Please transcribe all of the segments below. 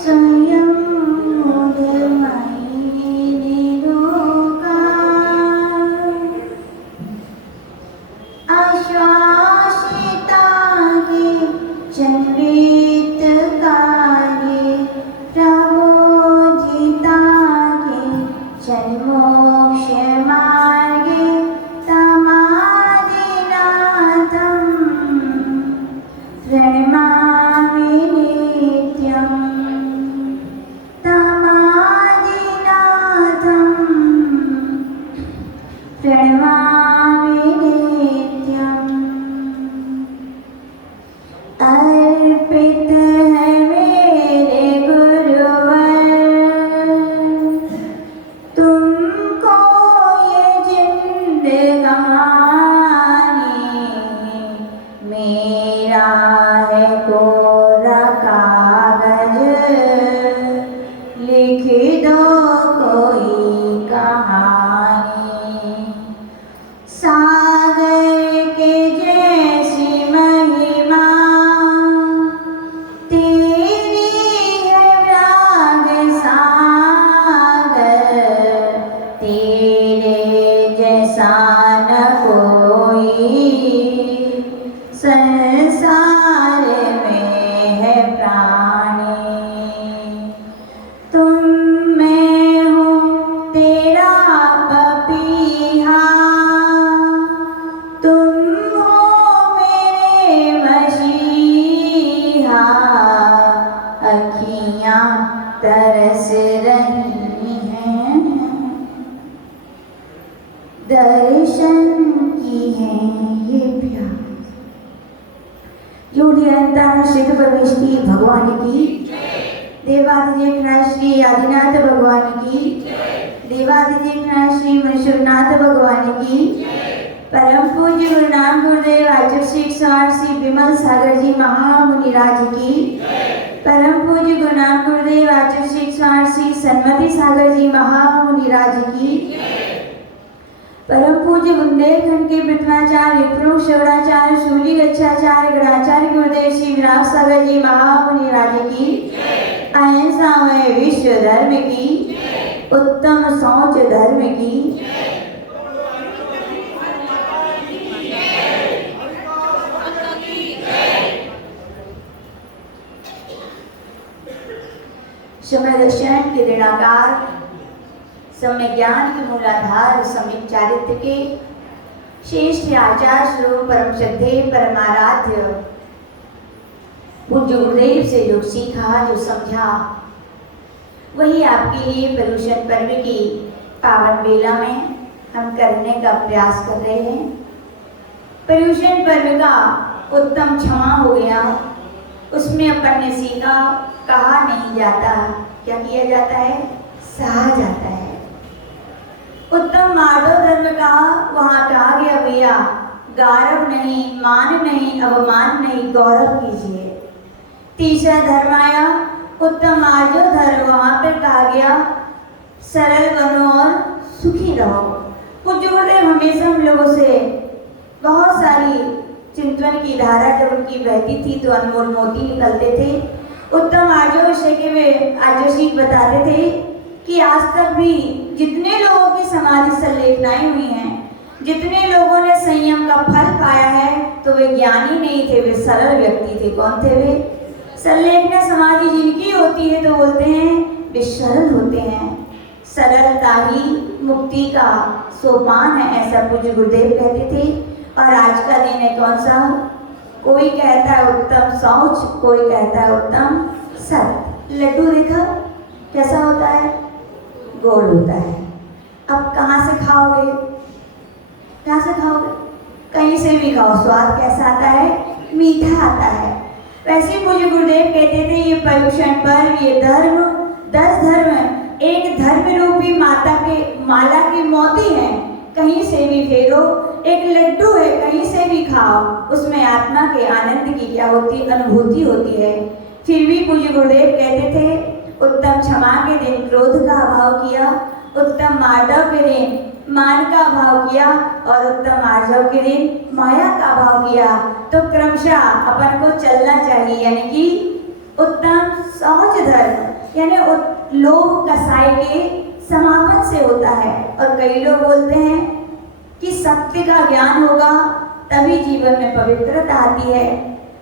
स्वयं मोदमयी निरोगा आश्वासितागे जन्मवेत्कागे प्रबोधितागे जन्मोक्षमार्गे तमादिनाथं प्रणमामि नित्यं तमादिनाथं प्रणमामि नित्यम्। अर्पित है मेरे गुरुवर तुमको ये जिंदगानी, मेरा है कोरा कागज लिख दो कोई कहानी। सागर के जैसी महिमा तेरी है राग सागर, तेरे जैसा न कोई संसार में है प्राणी। तुम मैं हूँ तेरा पपीहा, तुम हो मेरे मसीहा। अखियाँ तरस रही हैं, दर्शन की है ये प्यास। जोड़ी अंतर सिद्ध परमेश्वरी भगवान की, देवादिदेव श्री आदिनाथ भगवान की, देवादिदेव श्री मनुष्यनाथ भगवान की, परम पूज्य गुरु नाम गुरुदेव आचार्य श्री 108 श्री विमल सागर जी महामुनिराज की, परम पूज्य गुरु नाम गुरुदेव आचार्य श्री 108 श्री सन्मति सागर जी महामुनिराज की, परम पूज्य बुंदेलखंड के प्रथमाचार्य प्रमुख श्रवणाचार्य शूली गच्छाचार्य गणाचार्य गुरुदेव श्री विराग सागर जी महामुनिराज की, अहिंसा में विश्व धर्म की, उत्तम सोच धर्म की। समय दर्शन के ऋणाकार, समय ज्ञान के मूलाधार, समय चारित्र के श्रेष्ठ आचार्य स्वरूप परम श्रद्धेय परमाराध्य पूज्य गुरुदेव से जो सीखा, जो समझा, वही आपके लिए पर्युषण पर्व की पावन बेला में हम करने का प्रयास कर रहे हैं। पर्युषण पर्व का उत्तम क्षमा हो गया, उसमें अपन ने सीखा कहा नहीं जाता, क्या किया जाता है, सहा जाता है। उत्तम माधव धर्म का वहाँ कहा गया भैया गारव नहीं, मान नहीं, अवमान नहीं, गौरव कीजिए। तीसरा धर्म आया उत्तम माधव धर्म, वहाँ पर कहा गया सरल बनो और सुखी रहो। पूज्य गुरुदेव हमेशा हम लोगों से बहुत सारी चिंतन की धारा जब उनकी बहती थी तो अनमोल मोती निकलते थे। उत्तम आर्यों विषय के वे आर्योशीक बताते थे कि आज तक भी जितने लोगों की समाधि संलेखनाएं हुई हैं, जितने लोगों ने संयम का फल पाया है, तो वे ज्ञानी नहीं थे, वे सरल व्यक्ति थे। कौन थे वे? संलेखना समाधि जिनकी होती है तो बोलते हैं वे सरल होते हैं। सरलता ही मुक्ति का सोपान है, ऐसा पूज्य गुरुदेव कहते थे। और आज का दिन है कौन सा? कोई कहता है उत्तम शौच, कोई कहता है उत्तम सत। लड्डू देखा कैसा होता है? गोल होता है। अब कहाँ से खाओगे? कहाँ से खाओगे? कहीं से भी खाओ, स्वाद कैसा आता है? मीठा आता है। वैसे पूज्य गुरुदेव कहते थे ये पर्युषण पर्व, ये धर्म, 10 धर्म एक धर्म रूपी माला की मोती है। कहीं से भी फेरो, एक लड्डू है, कहीं से भी खाओ, उसमें आत्मा के आनंद की क्या होती, अनुभूति होती है। फिर भी पूज्य गुरुदेव कहते थे उत्तम क्षमा के दिन क्रोध का अभाव किया, उत्तम मार्दव के दिन मान का अभाव किया और उत्तम आर्जव के दिन माया का अभाव किया। तो क्रमशः अपन को चलना चाहिए, यानी कि उत्तम शौच धर्म, यानी लोभ कसाई के समापन से होता है। और कई लोग बोलते हैं कि सत्य का ज्ञान होगा तभी जीवन में पवित्रता आती है।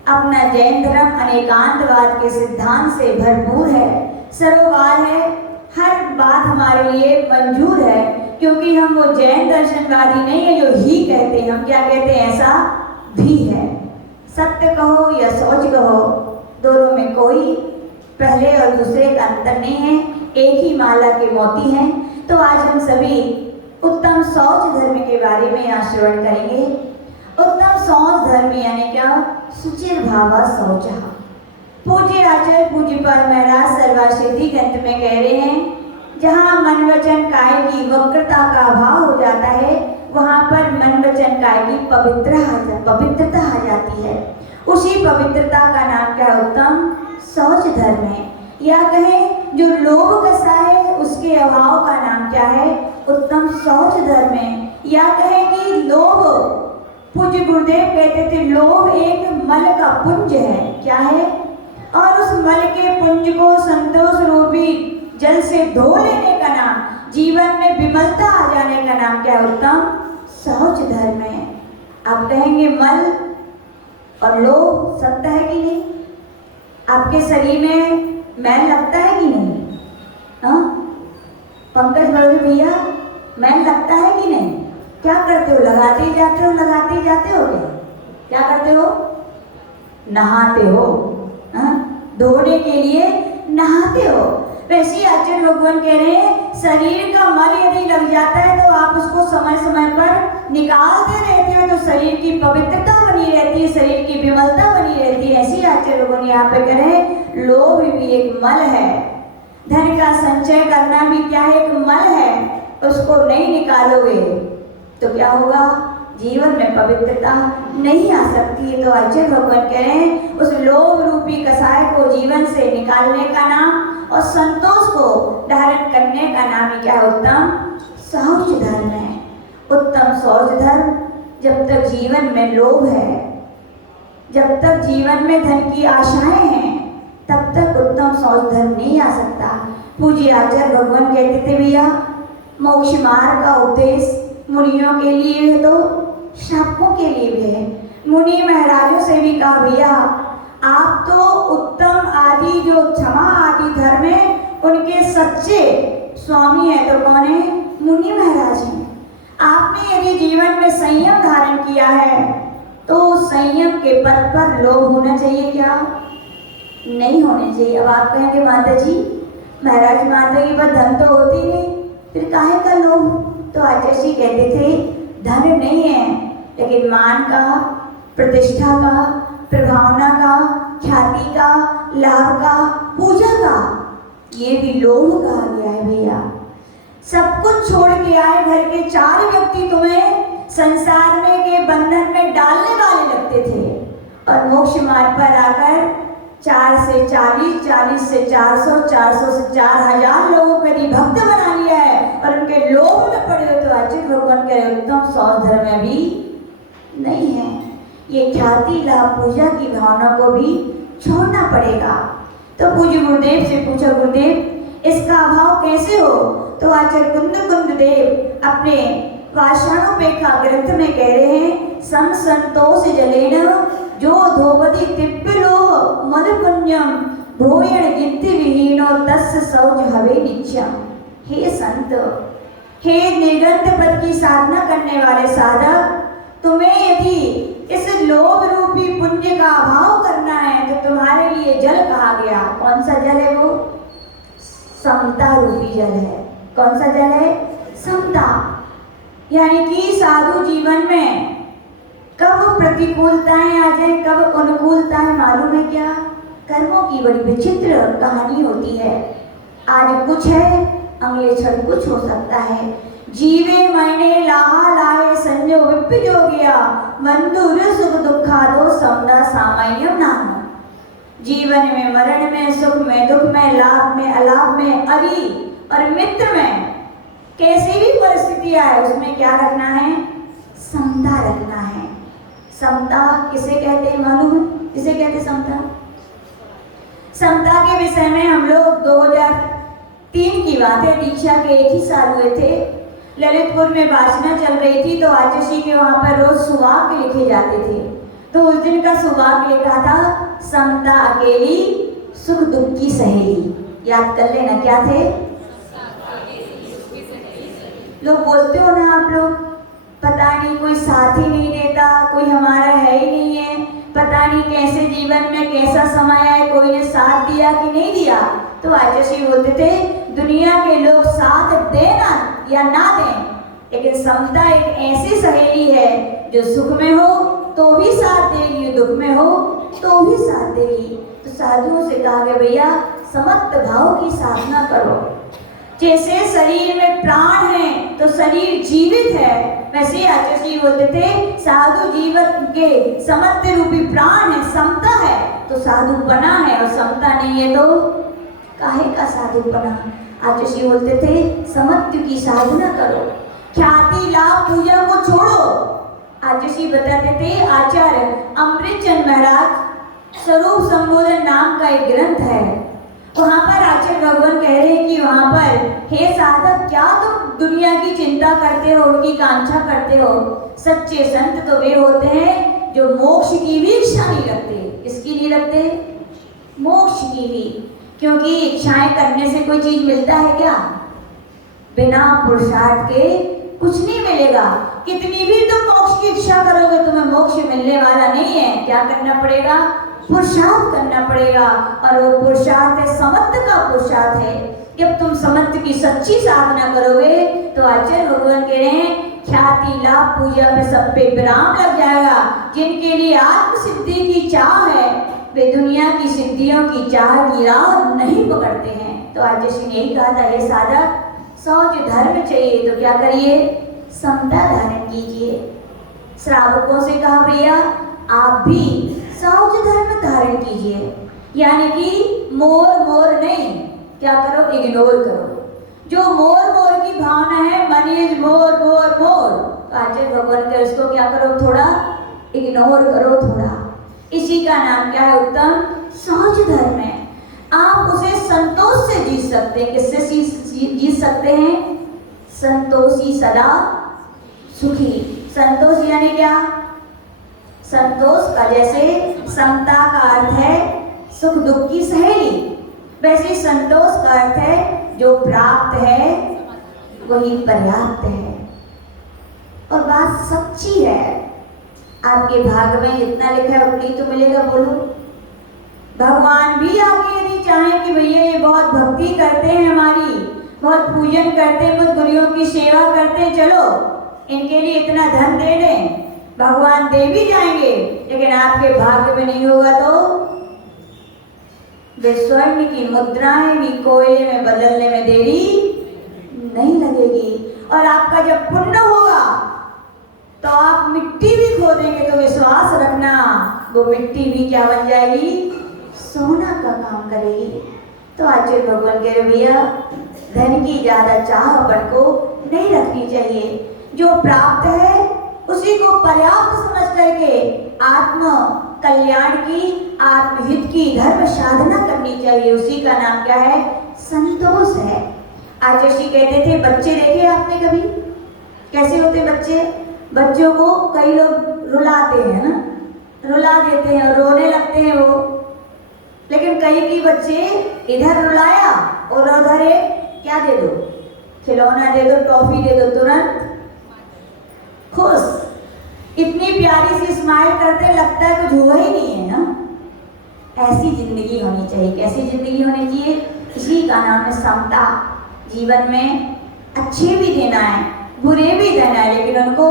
अपना जैन धर्म अनेकांतवाद के सिद्धांत से भरपूर है, सरोकार है, हर बात हमारे लिए मंजूर है, क्योंकि हम वो जैन दर्शनवादी नहीं है जो ही कहते हैं, हम क्या कहते हैं, ऐसा भी है। सत्य कहो या सोच कहो, दोनों में कोई पहले और दूसरे का अंतर नहीं है, एक ही माला के मोती हैं। तो आज हम सभी उत्तम शौच धर्म के बारे में यहाँ श्रवण करेंगे। उत्तम शौच धर्म यानी क्या? सुचिर भावा शौचः। पूज्य आचार्य पूज्यपाल महाराज सर्वासिद्धि ग्रंथ में कह रहे हैं, जहाँ मन वचन काय की वक्रता का अभाव हो जाता है, वहाँ पर मन वचन काय की पवित्रता आ जाती है। उसी पवित्रता का नाम क्या? उत्तम शौच धर्म है। या कहें जो लोभ कसा है उसके अभाव का नाम क्या है? उत्तम शौच धर्म है। या कहें कि लोभ, पूज्य गुरुदेव कहते थे लोभ एक मल का पुंज है। क्या है? और उस मल के पुंज को संतोष रूपी जल से धो लेने का नाम, जीवन में विमलता आ जाने का नाम क्या? उत्तम शौच धर्म है। आप कहेंगे मल और लोभ सत्य है कि नहीं? आपके शरीर में मैल लगता है कि नहीं? हाँ पंकज बोले भैया मैल लगता है कि नहीं? क्या करते हो? लगाते ही जाते हो, लगाते ही जाते हो। क्या करते हो? नहाते हो। हाँ धोने के लिए नहाते हो। वैसे आचार्य भगवान कह रहे हैं शरीर का मल यदि लग जाता है तो आप उसको समय समय पर निकालते रहते हो, तो शरीर की पवित्रता बनी रहती है, शरीर की विमलता बनी रहती है। ऐसी आचार्य भगवान यहाँ पे कह रहे हैं लोभ भी एक मल है। धन का संचय करना भी क्या है? एक मल है। उसको नहीं निकालोगे तो क्या होगा? जीवन में पवित्रता नहीं आ सकती है। तो आचार्य भगवान कह रहे हैं उस लोभ रूपी कसाय को जीवन से निकालने का नाम और संतोष को धारण करने का नाम ही क्या? उत्तम शौच धर्म है। उत्तम शौच धर्म, जब तक जीवन में लोभ है, जब तक जीवन में धन की आशाएं हैं, तब तक उत्तम शौच धर्म नहीं आ सकता। पूज्य आचार्य भगवान कहते थे भैया मोक्ष मार्ग का उपदेश मुनियों के लिए है तो शावकों के लिए भी है। मुनि महाराजों से भी कहा भैया आप तो उत्तम आदि जो क्षमा आदि धर्म है उनके सच्चे स्वामी है। तो कौन है? मुनि महाराज हैं। आपने यदि जीवन में संयम धारण किया है तो संयम के पद पर लोभ होना चाहिए क्या? नहीं होने चाहिए। अब आप कहेंगे माता जी महाराज माता की बात धन तो होती नहीं, फिर काहे का लोभ? तो आचार्य जी कहते थे धन नहीं है, लेकिन मान का, प्रतिष्ठा का, प्रभावना का, ख्याति का, लाभ का, पूजा का, ये भी लोभ कहा गया है भैया। सब कुछ छोड़ के आए घर के 4 व्यक्ति तुम्हें संसार में के बंधन में डालने वाले लगते थे, और मोक्ष मार्ग पर आकर 4 से 40, 40 से 400, 400 से 4000 लोगों को यदि भक्त बना लिया है और उनके लोभ में पड़े हो, तो आचार्य भगवान के उत्तम शौच धर्म में भी नहीं है। ये ख्याति लाभ पूजा की भावना को भी छोड़ना पड़ेगा। तो पूज्य गुरुदेव से पूछा गुरुदेव इसका अभाव कैसे हो? तो आचार्य कुंद देव अपने वाषाणोपेक्षा ग्रंथ में कह रहे हैं सम संतोष जलेन जो धोवति तिप्पिलो मद पुण्यम भोयण गिद्धि विहीनो तस्य शौच हवे नित्यम। हे संत, हे निर्गंध पद की साधना करने वाले साधक, तुम्हें यदि इस लोभ रूपी पुण्य का अभाव करना है तो तुम्हारे लिए जल कहा गया। कौन सा जल है? वो समता रूपी जल है। कौन सा जल है? समता। यानी कि साधु जीवन में कब प्रतिकूलताएं आ जाए, कब अनुकूलताएं मालूम है क्या? कर्मों की बड़ी विचित्र कहानी होती है। आज कुछ है, अगले क्षण कुछ हो सकता है। जीवे मैंने लाहा लाए संजो विपिजो गया मंदुर सुख दुखादो समदा सामय्यम नाम। जीवन में मरण में, सुख में दुख में, लाभ में अलाभ में, अरी और मित्र में कैसी भी परिस्थिति आए उसमें क्या रखना है? समता रखना है। समता किसे कहते हैं मालूम है? किसे कहते समता? समता के विषय में हम लोग 2000 की बात है, दीक्षा के 1 ही साल हुए थे। ललितपुर में वासना चल रही थी तो आचार्य के वहाँ पर रोज सुहाग लिखे जाते थे। तो उस दिन का सुहाग लिखा था, समता अकेली सुख दुख की सहेली। याद कर लेना, क्या थे? लोग बोलते हो ना आप लोग, पता नहीं कोई साथ ही नहीं देता, कोई हमारा है ही नहीं है, पता नहीं कैसे जीवन में कैसा समय है, कोई ने साथ दिया कि नहीं दिया। तो आचार्य बोलते थे, दुनिया के लोग साथ देना या ना दें, लेकिन समता एक ऐसी सहेली है जो सुख में हो तो भी साथ देगी, दुख में हो तो भी साथ देगी। तो साधुओं से कहा गया, भैया समत्व भाव की साधना करो। जैसे शरीर में प्राण है तो शरीर जीवित है, वैसे आचार्य जी बोलते थे साधु जीवन के समत्व रूपी प्राण है, समता है तो साधुपना है, और समता नहीं है तो काहे का साधुपना। आचार्य जी बोलते थे समत्व की साधना करो, ख्याति लाभ पूजा को छोड़ो। आचार्य जी बताते थे, आचार्य अमृतचंद महाराज स्वरूप संबोधन नाम का एक ग्रंथ है, वहाँ पर आचार्य भगवान कह रहे हैं कि वहाँ पर, हे साधक क्या तुम दुनिया की चिंता करते हो, उनकी कांक्षा करते हो। सच्चे संत तो वे होते हैं जो मोक्ष की भी इच्छा नहीं रखते। किसकी नहीं रखते? मोक्ष की भी। क्योंकि इच्छाएं करने से कोई चीज मिलता है क्या? बिना पुरुषार्थ के कुछ नहीं मिलेगा। कितनी भी तुम मोक्ष की इच्छा करोगे तुम्हें मोक्ष मिलने वाला नहीं है। क्या करना पड़ेगा? पुरुषार्थ करना पड़ेगा, और वो पुरुषार्थ है समत्व का पुरुषार्थ है। जब तुम समत्व की सच्ची साधना करोगे तो आचार्य भगवान कह रहे हैं, ख्याति लाभ पूजा में सब पे विराम लग जाएगा। जिनके लिए आत्म सिद्धि की चाह है वे दुनिया की सिद्धियों की चाह की राह नहीं पकड़ते हैं। तो आचार्य ने यही कहा था, हे साधक सौच धर्म चाहिए तो क्या करिए? समता धारण कीजिए। श्रावकों से कहा, भैया आप भी सौच धर्म धारण कीजिए, यानी कि मोर मोर नहीं, क्या करो? इग्नोर करो। जो मोर मोर की भावना है, मन इज मोर मोर मोर, तो आचार्य भगवान के उसको क्या करो? थोड़ा इग्नोर करो थोड़ा। इसी का नाम क्या है? उत्तम सौच धर्म है। आप उसे संतोष से जी सकते हैं। किससे जी सकते हैं? संतोषी सदा सुखी। संतोष यानी क्या? संतोष का जैसे समता का अर्थ है सुख दुख की सहेली, वैसे संतोष का अर्थ है जो प्राप्त है वही पर्याप्त है। और बात सच्ची है, आपके भाग में जितना लिखा है उतनी तो मिलेगा। बोलो, भगवान भी आगे यदि चाहें कि भैया ये बहुत भक्ति करते हैं, हमारी बहुत पूजन करते हैं, बहुत गुरुओं की सेवा करते हैं, चलो इनके लिए इतना धन दे दें, भगवान दे भी जाएंगे। लेकिन आपके भाग्य में नहीं होगा तो वे स्वर्ण की मुद्राएं भी कोयले में बदलने में देरी नहीं लगेगी। और आपका जब पुण्य होगा तो आप मिट्टी भी खोदेंगे तो विश्वास रखना वो मिट्टी भी क्या बन जाएगी? सोना का काम करेगी। तो आचार्य भगवान कह रहे, भैया धन की ज्यादा चाह अपन को नहीं रखनी चाहिए। जो प्राप्त है उसी को पर्याप्त समझ करके आत्म कल्याण की, आत्महित की धर्म साधना करनी चाहिए। उसी का नाम क्या है? संतोष है। आचार्य जी कहते थे, बच्चे देखे आपने कभी कैसे होते बच्चे? बच्चों को कई लोग रुलाते हैं ना, रुला देते हैं, रोने लगते हैं वो। लेकिन कई भी बच्चे इधर रुलाया और उधर एक क्या दे दो, खिलौना दे दो, टॉफी दे दो, तुरंत खुश। इतनी प्यारी सी स्माइल करते लगता है कुछ हुआ ही नहीं है ना। ऐसी जिंदगी होनी चाहिए। कैसी जिंदगी होनी चाहिए? इसी का नाम है समता। जीवन में अच्छे भी देना है, बुरे भी देना है, लेकिन उनको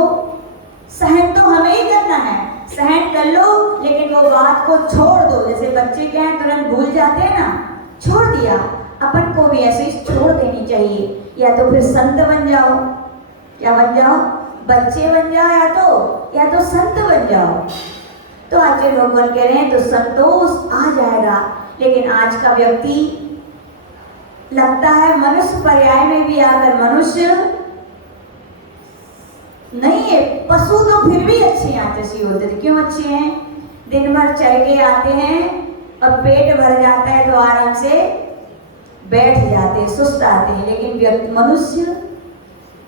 सहन तो हमें ही करना है। सहन कर लो, लेकिन वो बात को छोड़ दो। जैसे बच्चे क्या है, तुरंत भूल जाते हैं ना, छोड़ दिया। अपन को भी ऐसे ही छोड़ देनी चाहिए। या तो फिर संत बन जाओ, क्या बन जाओ? बच्चे बन जाओ, या तो संत बन जाओ। तो आचार्य भगवान कह रहे हैं तो संतोष आ जाएगा। लेकिन आज का व्यक्ति लगता है मनुष्य पर्याय में भी आकर मनुष्य नहीं है। पशु तो फिर भी अच्छे हैं। आचार्य होते थे, क्यों अच्छे हैं? दिन भर चल के आते हैं और पेट भर जाता है तो आराम से बैठ जाते, सुस्त आते हैं। लेकिन मनुष्य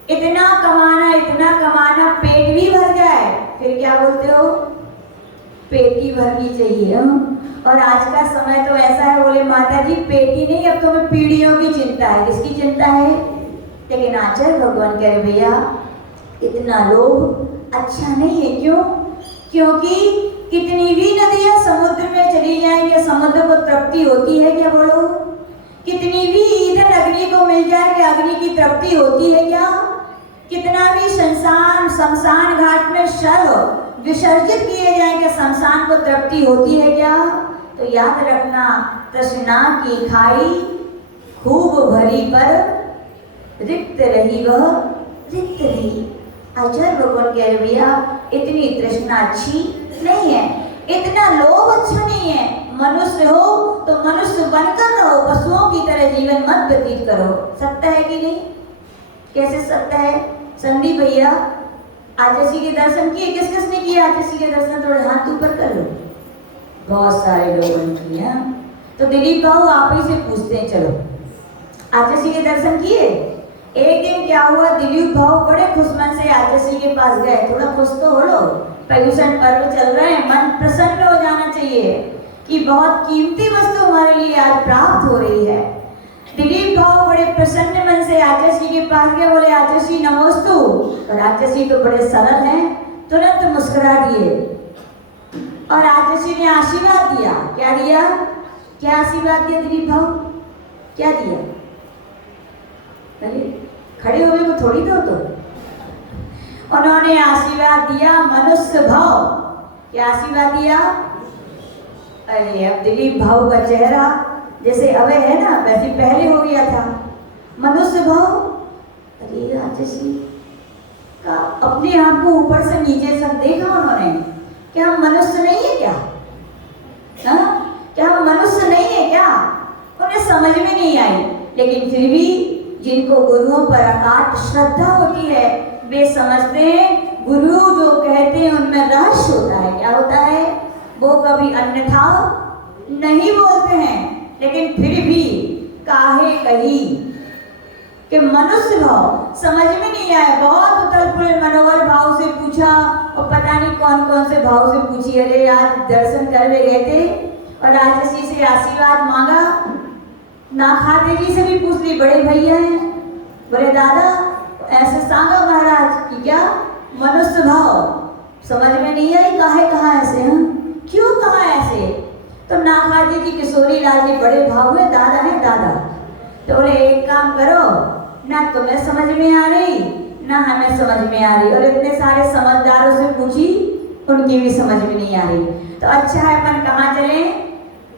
इतना कमाना पेट भी भर जाए, फिर क्या बोलते हो, पेट ही भरनी चाहिए। और आज का समय तो ऐसा है, बोले माता जी पेट ही नहीं, अब तो हमें पीढ़ियों की चिंता है। किसकी चिंता है? लेकिन आचार्य भगवान कह रहे भैया इतना लोभ अच्छा नहीं है। क्यों? क्योंकि कितनी भी नदियां समुद्र में चली जाएंगे, समुद्र को तृप्ति होती है क्या? बोलो। कितनी भी ईंधन अग्नि को मिल जाए कि अग्नि की तृप्ति होती है क्या? कितना भी शमशान घाट में शव विसर्जित किए जाएंगे, शमशान को तृप्ति होती है क्या? तो याद रखना, तृष्णा की खाई खूब भरी पर रिक्त रही, वह रिक्त रही। आचार्य भगवान कह रहे भैया इतनी तृष्णा अच्छी नहीं है, इतना लोभ अच्छा नहीं है। मनुष्य हो तो मनुष्य बनकर रहो, पशुओं की तरह जीवन मत व्यतीत करो। सत्य है कि नहीं? कैसे सत्य है? संदीप भैया आचार्य के दर्शन किए? किस किस ने किए आचार्य के दर्शन? थोड़े हाथ ऊपर कर लो। बहुत सारे लोगों ने किया। तो दिलीप बाबू आप ही से पूछते हैं, चलो आचार्य के दर्शन किए? एक दिन क्या हुआ, दिलीप भाव बड़े खुशमन से आचार्य के पास गए। थोड़ा खुश तो हो लो, पर्युषण पर्व चल रहे हैं, मन प्रसन्न हो जाना चाहिए कि बहुत कीमती वस्तु हमारे लिए आज प्राप्त हो रही है। दिलीप भाव बड़े प्रसन्न मन से आचार्य के पास गए, बोले आचार्य नमोस्तु। और आचार्य तो बड़े सरल हैं, तुरंत मुस्कुरा दिए और आचार्य ने आशीर्वाद दिया। क्या दिया? क्या आशीर्वाद दिया दिलीप भाव? क्या दिया? अरे खड़े हुए को थोड़ी दो। तो उन्होंने आशीर्वाद दिया मनुष्य भाव। क्या आशीर्वाद दिया? अरे अब दिलीप भाव का चेहरा जैसे अवय है ना, वैसे पहले हो गया था, मनुष्य भाव। अरे आचार्य का अपने आप को ऊपर से नीचे सब देखा उन्होंने, क्या हम मनुष्य नहीं है क्या? क्या हम मनुष्य नहीं है क्या? उन्हें समझ में नहीं आई। लेकिन फिर भी जिनको गुरुओं पर अकाट श्रद्धा होती है वे समझते हैं गुरु जो कहते हैं उनमें रहस्य होता है। क्या होता है? वो कभी अन्यथा नहीं बोलते हैं। लेकिन फिर भी काहे कही कि मनुष्य भाव समझ में नहीं आया। बहुत उथल पुथल मनोहर भाव से पूछा और पता नहीं कौन कौन से भाव से पूछी। अरे यार दर्शन करने गए थे और आचार्य से आशीर्वाद मांगा, नाखाते जी से भी पूछ ली, बड़े भैया हैं, बड़े दादा ऐसे सांगा महाराज की क्या मनुष्य भाव समझ में नहीं आई। काहे कहा ऐसे? क्यों कहा ऐसे? तो नाखाते जी किशोरी लाल जी बड़े भाव हुए, दादा है दादा। तो बोले एक काम करो, ना तुम्हें समझ में आ रही ना हमें समझ में आ रही, और इतने सारे समझदारों से पूछी उनकी भी समझ में नहीं आ रही। तो अच्छा है अपन कहाँ चले?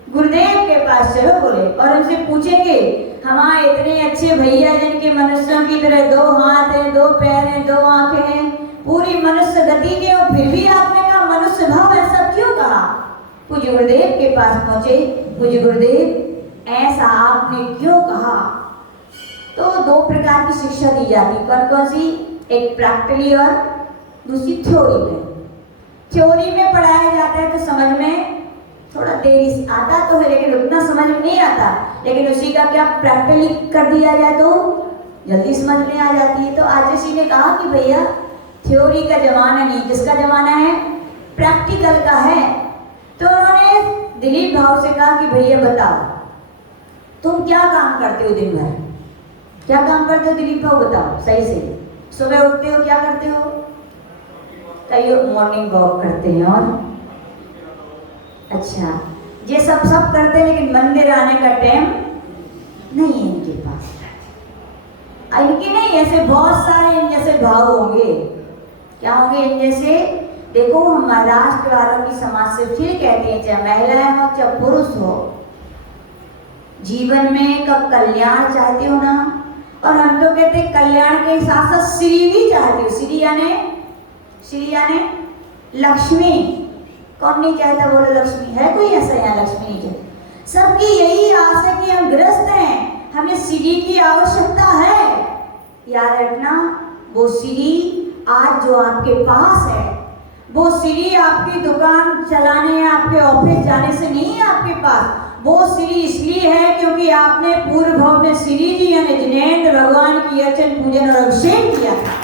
गुरुदेव के पास चलो बोले, और उनसे पूछेंगे हमारे इतने अच्छे भैया जिनके मनुष्यों की तरह 2 हाथ हैं, 2 पैर हैं, 2 आंखें हैं, पूरी मनुष्य गति के हो, फिर भी आपने कहा मनुष्य भाव ऐसा क्यों कहा? पूज्य गुरुदेव के पास पहुंचे, पूज्य गुरुदेव ऐसा आपने क्यों कहा? तो 2 प्रकार की शिक्षा दी जाती। कौन कौन सी? एक प्रैक्टिकली और दूसरी थ्योरी में। थ्योरी में पढ़ाया जाता है तो समझ में थोड़ा देरी से आता तो है, लेकिन उतना समझ में नहीं आता। लेकिन उसी का क्या प्रैक्टिकली कर दिया जाए तो जल्दी समझ में आ जाती है। तो आचार्य ने कहा कि भैया थ्योरी का जमाना नहीं, किसका जमाना है? प्रैक्टिकल का है। तो उन्होंने दिलीप भाव से कहा कि भैया बताओ तुम क्या काम करते हो दिन भर? क्या काम करते हो दिलीप भाव बताओ सही से। सुबह उठते हो, क्या करते हो? कई मॉर्निंग वॉक करते हैं, और अच्छा ये सब करते हैं, लेकिन मंदिर आने का टाइम नहीं है इनके पास। इनके नहीं, ऐसे बहुत सारे इन जैसे भाव होंगे। क्या होंगे इन जैसे? देखो हम महाराष्ट्र वालों की समाज से फिर कहते हैं, चाहे महिलाएं हो चाहे पुरुष हो, जीवन में कब कल्याण चाहते हो ना, और हम तो कहते हैं कल्याण के साथ साथ श्री भी चाहते हो। श्री यानी लक्ष्मी। कौन नहीं चाहता? बोलो लक्ष्मी। है कोई ऐसा यहाँ लक्ष्मी नहीं चाहता? सबकी यही आस है कि हम ग्रस्त हैं, हमें श्री की आवश्यकता है। याद रखना, वो श्री आज जो आपके पास है, वो श्री आपकी दुकान चलाने या आपके ऑफिस जाने से नहीं है आपके पास, वो श्री इसलिए है क्योंकि आपने पूर्व भाव में श्री जी यानी जिनेंद्र भगवान की अर्चन पूजन और अभिषेक किया था।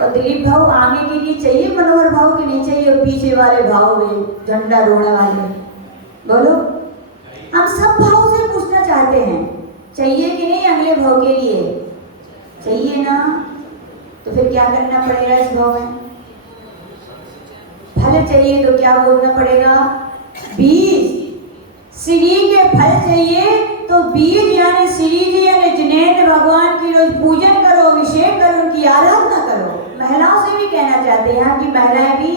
और दिलीप भाव आगे के लिए चाहिए मनोहर भाव के नहीं चाहिए, और पीछे वाले भाव में झंडा रोने वाले बोलो। हम सब भाव से पूछना चाहते हैं, चाहिए कि नहीं अगले भाव के लिए? चाहिए ना? तो फिर क्या करना पड़ेगा इस भाव में? फल चाहिए तो क्या बोलना पड़ेगा? बीज। श्री के फल चाहिए तो बीज यानी श्री जी यानी जिनेंद्र भगवान की रोज पूजन करो, अभिषेक करो, उनकी आराधना करो। महिलाओं से भी कहना चाहते हैं कि महिलाएं भी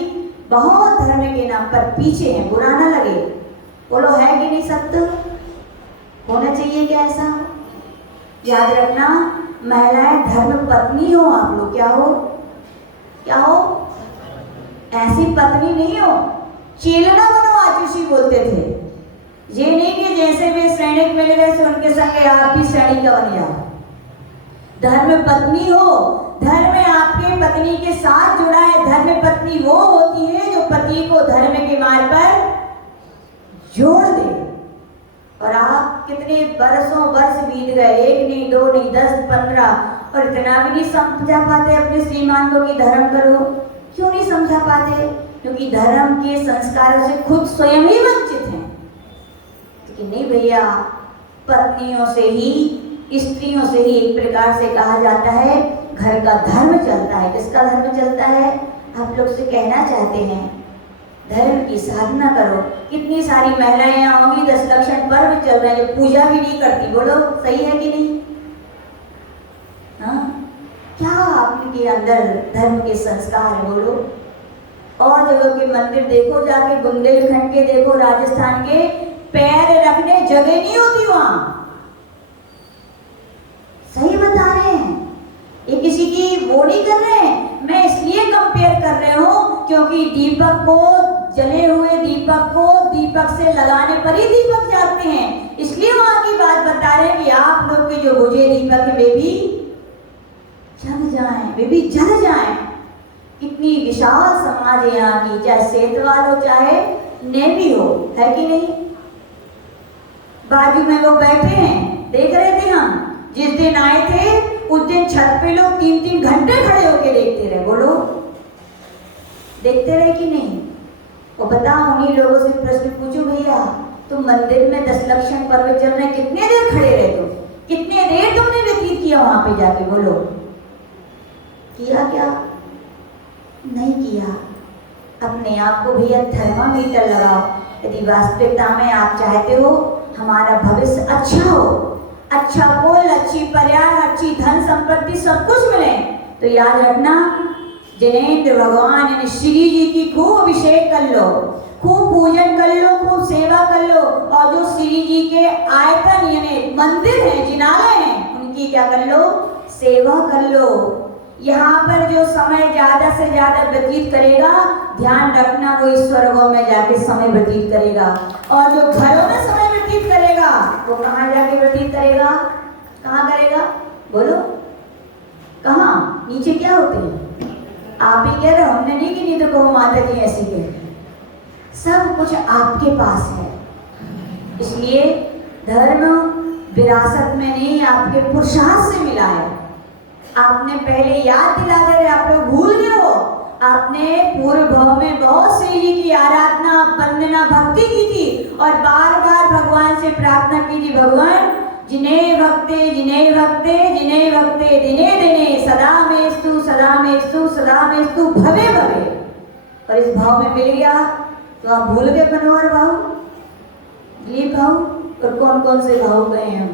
बहुत धर्म के नाम पर पीछे हैं, बुरा ना लगे। बोलो है कि नहीं? सत्य होना चाहिए क्या ऐसा? याद रखना, महिलाएं धर्म पत्नी हो आप लोग। क्या हो? क्या हो? ऐसी पत्नी नहीं हो, चेलना बनो। आचुषी बोलते थे, ये नहीं कि जैसे भी सैनिक मिल गए तो उनके संग आप भी सैनिक बन जाओ। धर्म पत्नी हो, धर्म आपके पत्नी के साथ जुड़ा है। धर्म पत्नी वो होती है जो पति को धर्म के मार्ग पर जोड़ दे। और आप कितने बरसों वर्ष बीत गए, 1 नहीं 2 नहीं 10 15, और इतना भी नहीं समझा पाते अपने श्रीमान को कि धर्म करो। क्यों नहीं समझा पाते? क्योंकि धर्म के संस्कारों से खुद स्वयं ही वंचित हैं। लेकिन नहीं भैया, पत्नियों से ही, स्त्रियों से ही एक प्रकार से कहा जाता है घर का धर्म चलता है। किसका धर्म चलता है? आप लोग से कहना चाहते हैं धर्म की साधना करो। कितनी सारी महिलाएं यहाँ होंगी, 10 लक्षण पर्व चल रहे हैं, जो पूजा भी नहीं करती। बोलो सही है कि नहीं? हाँ, क्या आपके अंदर धर्म के संस्कार है? बोलो। और जगह के मंदिर देखो, जाके बुंदेलखंड के देखो, राजस्थान के, पैर रखने जगह नहीं होती वहां। सही बता रहे हैं, ये किसी की वो नहीं कर रहे हैं। मैं इसलिए कंपेयर कर रहे हूं क्योंकि दीपक को, जले हुए दीपक को दीपक से लगाने पर ही दीपक जाते हैं। इसलिए वहां की बात बता रहे हैं कि आप लोग के जो बुझे दीपक है वे भी जल जाएं, वे भी जल जाएं। कितनी विशाल समाज है यहाँ की, चाहे सेतवाल हो चाहे नेवी हो, है कि नहीं? बाजू में वो बैठे हैं, देख रहे थे हम। जिस दिन आए थे उस दिन छत पे लोग 3-3 घंटे खड़े होके देखते रहे। बोलो देखते रहे कि नहीं? वो बताओ, उन्हीं लोगों से प्रश्न पूछो, भैया तुम मंदिर में 10 लक्षण पर्व चल रहे, कितने देर खड़े रहे तुम? कितने देर तुमने व्यतीत किया वहां पे जाके? बोलो किया क्या? नहीं किया। अपने आप को भैया थर्मामीटर लगाओ। यदि वास्तविकता में आप चाहते हो हमारा भविष्य अच्छा हो, अच्छा बोल, अच्छी पर्याय, अच्छी धन संपत्ति सब कुछ मिले, तो याद रखना जिनेंद्र भगवान यानी श्री जी की खूब अभिषेक कर लो, खूब पूजन कर लो, खूब सेवा कर लो। और जो श्री जी के आयतन यानी मंदिर है, जिनालय हैं, उनकी क्या कर लो? सेवा कर लो। यहाँ पर जो समय ज्यादा से ज्यादा व्यतीत करेगा, ध्यान रखना वो इस स्वर्गों में जाके समय व्यतीत करेगा। और जो घरों में समय व्यतीत करेगा वो कहाँ जाके व्यतीत करेगा? कहाँ करेगा? बोलो कहाँ? नीचे क्या होते हैं? आप ही कह रहे हो, हमने नहीं कि नहीं तो कहो माता जी ऐसी कह। सब कुछ आपके पास है। इसलिए धर्म विरासत में नहीं, आपके पुरुषार्थ से मिला है। आपने पहले याद दिला दे रहे, आप लोग भूल गए हो। आपने पूर्व भाव में बहुत श्री जी की आराधना, वंदना, भक्ति की थी और बार बार भगवान से प्रार्थना की थी, भगवान जिन्हें भक्ते जिन्हें भक्ते जिन्हें भक्ते दिने दिने सदा मेस्तु सदा मेस्तु सदा मेस्तु भवे भवे। और इस भाव में मिल गया तो आप भूल गए मनोहर भाव, दिलीप भाव, और कौन कौन से भाव गए हम?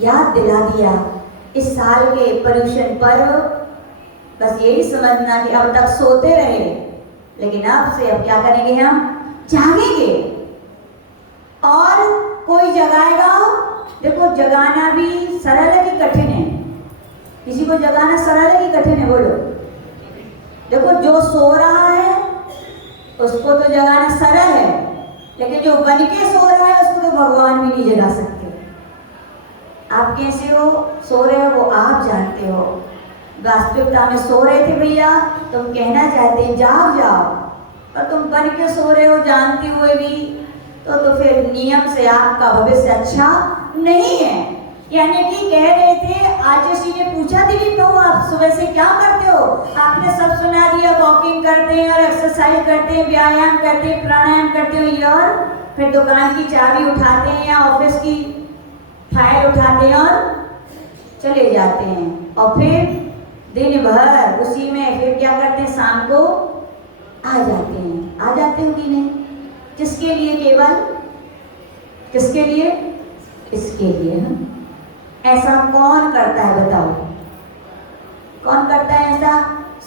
याद दिला दिया। इस साल के पर्युषण पर्व बस यही समझना कि अब तक सोते रहे, लेकिन अब से अब क्या करेंगे? हम जागेंगे और कोई जगाएगा। देखो जगाना भी सरल है कि कठिन है? किसी को जगाना सरल है कि कठिन है? बोलो। देखो जो सो रहा है उसको तो जगाना सरल है, लेकिन जो बन के सो रहा है उसको तो भगवान भी नहीं जगा सकते। आप कैसे हो? सो रहे हो वो आप जानते हो। वास्तविकता में सो रहे थे भैया, तुम कहना चाहते हैं जाग जाओ, और तुम बन के सो रहे हो जानते हुए भी, तो फिर नियम से आपका भविष्य अच्छा नहीं है। यानी कि कह रहे थे, आचार्य जी ने पूछा दिलीप बाबू आप सुबह से क्या करते हो? आपने सब सुना दिया, वॉकिंग करते हैं और एक्सरसाइज करते हैं, व्यायाम करते हैं, प्राणायाम करते हो, ये और फिर दुकान की चाबी उठाते हैं या ऑफिस की फाइल उठाते हैं और चले जाते हैं, और फिर दिन भर उसी में फिर क्या करते हैं, शाम को आ जाते हैं। आ जाते हो कि नहीं? किसके लिए? केवल किसके लिए? इसके लिए। ऐसा कौन करता है बताओ? कौन करता है ऐसा?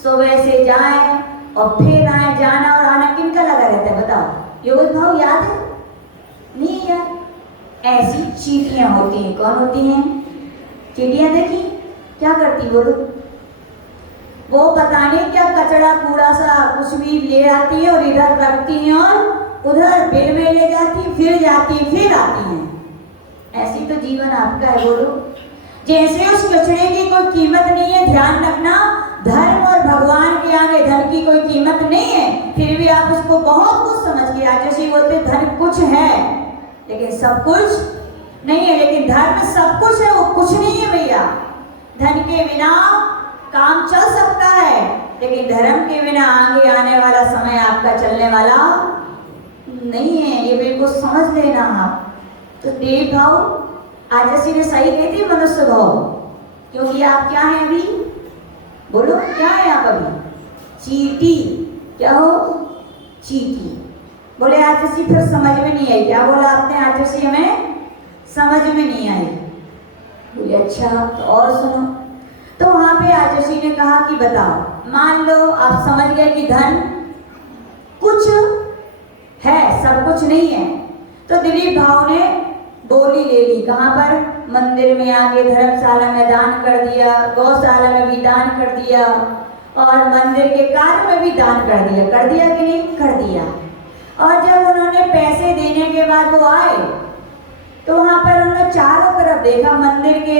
सुबह से जाए और फिर आए, जाना और आना किनका लगा रहता है बताओ? योगेश भाव याद है? नहीं यार, ऐसी चींटियां होती हैं। कौन होती हैं? चींटियां देखी क्या करती बोलो? वो पता नहीं क्या कचड़ा कूड़ा सा कुछ भी ले आती है और इधर रखती हैं और उधर बिल में ले जाती, फिर जाती, फिर आती हैं। ऐसी तो जीवन आपका है बोलो। जैसे उस कचड़े की कोई कीमत नहीं है, ध्यान रखना, धर्म और भगवान के आगे धन की कोई कीमत नहीं है, फिर भी आप उसको बहुत कुछ समझ के आज जैसे बोलते धन कुछ है लेकिन सब कुछ नहीं है। लेकिन धर्म सब कुछ है, वो कुछ नहीं है भैया। धन के बिना काम चल सकता है, लेकिन धर्म के बिना आगे आने वाला समय आपका चलने वाला नहीं है। ये बिल्कुल समझ लेना आप। तो देव भाव आचार्य ने सही कही थी, मनुष्य भाव, क्योंकि आप क्या हैं अभी? बोलो क्या है आप अभी? चींटी। क्या हो? चींटी। बोले आचार्य फिर समझ में नहीं आई। क्या बोला आपने आचार्य? हमें समझ में नहीं आई। बोले अच्छा तो और सुनो। तो वहां पे आचार्य ने कहा कि बताओ, मान लो आप समझ गए कि धन कुछ है, सब कुछ नहीं है, तो दिलीप भाव ने बोली ले ली। कहाँ पर? मंदिर में आके, धर्मशाला में दान कर दिया, गौशाला में भी दान कर दिया, और मंदिर के कार्य में भी दान कर दिया। कर दिया कि नहीं? कर दिया। और जब उन्होंने पैसे देने के बाद वो आए, तो वहां पर उन्होंने चारों तरफ देखा, मंदिर के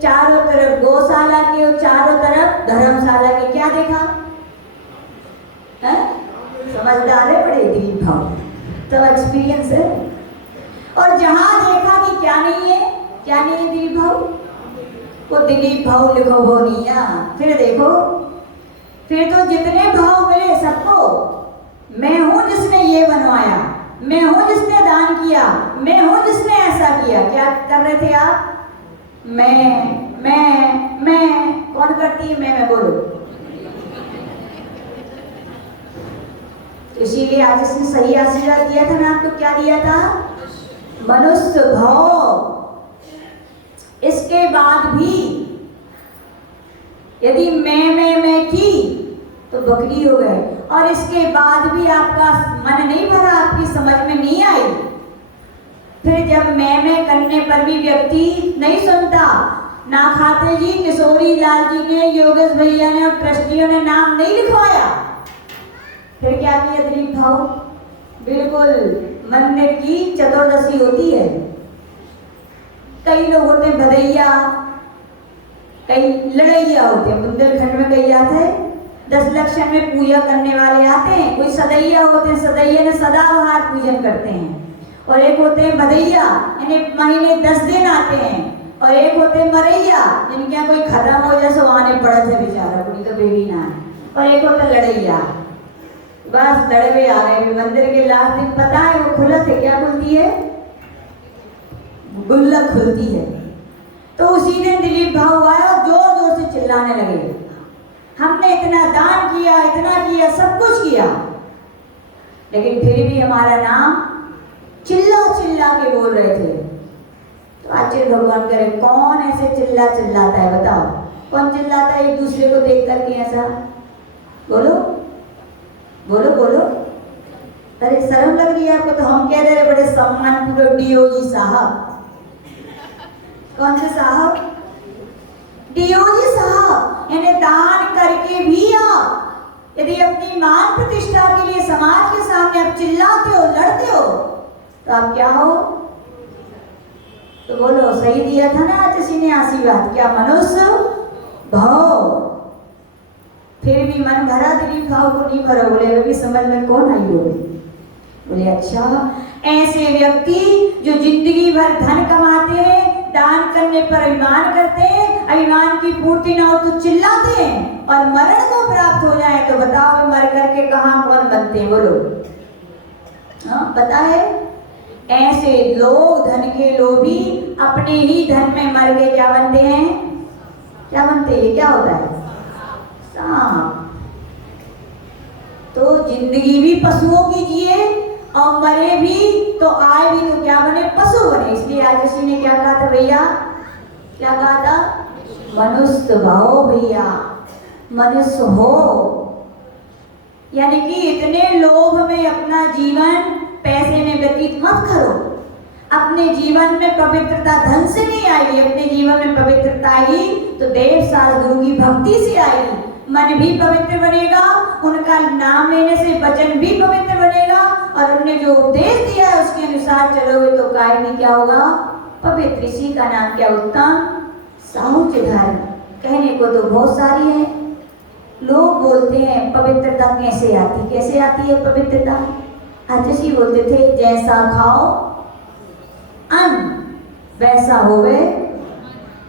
चारों तरफ, गौशाला के और चारों तरफ धर्मशाला के। क्या देखा? समझदार है बड़े दिलीप भाव, तब एक्सपीरियंस है। और जहां देखा कि क्या नहीं है, क्या नहीं है दिलीप भाव, वो दिलीप भाव लिखो वो नहीं है। फिर देखो, फिर तो जितने भाव मिले सबको, मैं हूं जिसने ये बनवाया, मैं हूं जिसने दान किया, मैं हूं जिसने ऐसा किया। क्या कर रहे थे आप? मैं कौन करती है? मैं बोलो। इसीलिए आज इसने सही आशीर्वाद दिया था ना आपको। क्या दिया था? मनुष्य भाव। इसके बाद भी यदि मैं की तो बकरी हो गए, और इसके बाद भी आपका मन नहीं भरा, आपकी समझ में नहीं आई। फिर जब मैं करने पर भी व्यक्ति नहीं सुनता, ना खाते जी, किशोरी लाल जी ने, योगेश भैया ने और ट्रस्टियों ने नाम नहीं लिखवाया, फिर क्या किया दिलीप भाव? बिल्कुल मंदिर की चतुर्दशी होती है, कई लोग होते हैं भदैया, कई लड़ैया होते हैं। बुंदेलखंड में कई आते हैं, 10 लक्षण में पूजा करने वाले आते हैं। कोई सदैया होते हैं, सदैया ने सदाबहार पूजन करते हैं। और एक होते हैं भदैया, इन्हें महीने 10 दिन आते हैं। और एक होते हैं मरैया, जिनके यहाँ कोई खत्म हो जाए सो आने पड़े थे बेचारा, कोई का बेबी ना है। और एक होता लड़ैया, बस लड़वे आ गए। मंदिर के लास्ट दिन पता है वो खुलत है, क्या खुलती है? गुल्लक खुलती है। तो उसी दिन दिलीप भाव आए और जोर जोर से चिल्लाने लगे, हमने इतना दान किया, इतना किया, सब कुछ किया, लेकिन फिर भी हमारा नाम चिल्ला चिल्ला के बोल रहे थे। तो आचार्य भगवान करे, कौन ऐसे चिल्ला चिल्लाता है बताओ? कौन चिल्लाता है एक दूसरे को देख करके ऐसा? बोलो बोलो बोलो। अरे शर्म लग रही है आपको? तो हम कह रहे बड़े सम्मान पूर्वक डीओजी साहब। कौन से साहब? डीओजी साहब। यानी दान करके भी आप यदि अपनी मान प्रतिष्ठा के लिए समाज के सामने आप चिल्लाते हो, लड़ते हो, तो आप क्या हो? तो बोलो, सही दिया था ना किसी ने आशीर्वाद? क्या? मनुष्य भाव। फिर भी मन भरा दिलीप खाओ को नहीं भरा। बोले अभी समझ में कौन आई होगी? बोले अच्छा, ऐसे व्यक्ति जो जिंदगी भर धन कमाते हैं, दान करने पर अभिमान करते हैं, अभिमान की पूर्ति ना हो तो चिल्लाते हैं, और मरण को प्राप्त हो जाए तो बताओ मर करके कहाँ कौन बनते हैं? बोलो हाँ पता है? ऐसे लोग धन के लोभी अपने ही धन में मर के क्या बनते हैं? क्या बनते हैं? क्या होता है? सांप। तो जिंदगी भी पशुओं की जिए और मरे भी तो आए भी तो क्या बने? पशु बने। इसलिए आज ऋषि ने क्या कहा था भैया? क्या कहा था? मनुष्य भव भैया, मनुष्य हो। यानी कि इतने लोभ में अपना जीवन पैसे में व्यतीत मत करो। अपने जीवन में पवित्रता धन से नहीं आएगी, अपने जीवन में पवित्रता आई तो देव साल गुरु की भक्ति से आएगी। मन भी पवित्र बनेगा, उनका नाम लेने से वचन भी पवित्र बनेगा, और उन्होंने जो उपदेश दिया है उसके अनुसार चलोगे तो काय में क्या होगा? पवित्र। इसी का नाम क्या? उत्तम साहुज धर्म। कहने को तो बहुत सारी है। लोग बोलते हैं पवित्रता कैसे आती? कैसे आती है पवित्रता? आतिशी बोलते थे जैसा खाओ अन्न वैसा होवे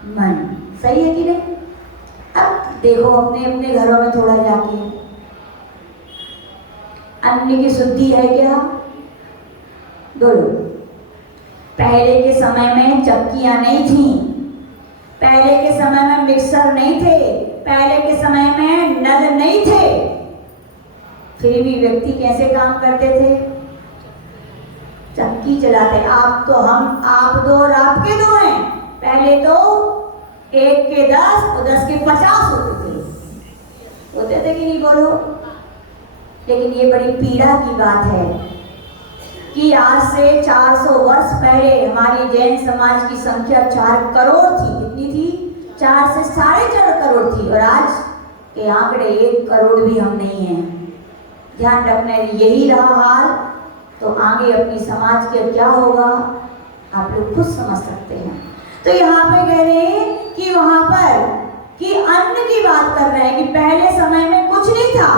मन। सही है कि नहीं? अब देखो अपने अपने घरों में थोड़ा जाके, अन्न की शुद्धि है क्या? बोलो। पहले के समय में चक्कियां नहीं थी, पहले के समय में मिक्सर नहीं थे, पहले के समय में नल नहीं थे, फिर भी व्यक्ति कैसे काम करते थे? चक्की चलाते। आप तो हम, आप दो और आपके दो हैं। पहले तो 1 के 10 और 10 के 50 होते थे कि नहीं? बोलो। लेकिन ये बड़ी पीड़ा की बात है कि आज से 400 वर्ष पहले हमारी जैन समाज की संख्या 4 करोड़ थी। कितनी थी? 4 से 4.5 करोड़ थी, और आज के आंकड़े 1 करोड़ भी हम नहीं हैं। ध्यान रखना, यही रहा हाल तो आगे अपनी समाज के क्या होगा आप लोग खुद समझ सकते हैं। तो यहाँ पे कह रहे हैं कि वहां पर कि अन्न की बात कर रहे हैं कि पहले समय में कुछ नहीं था,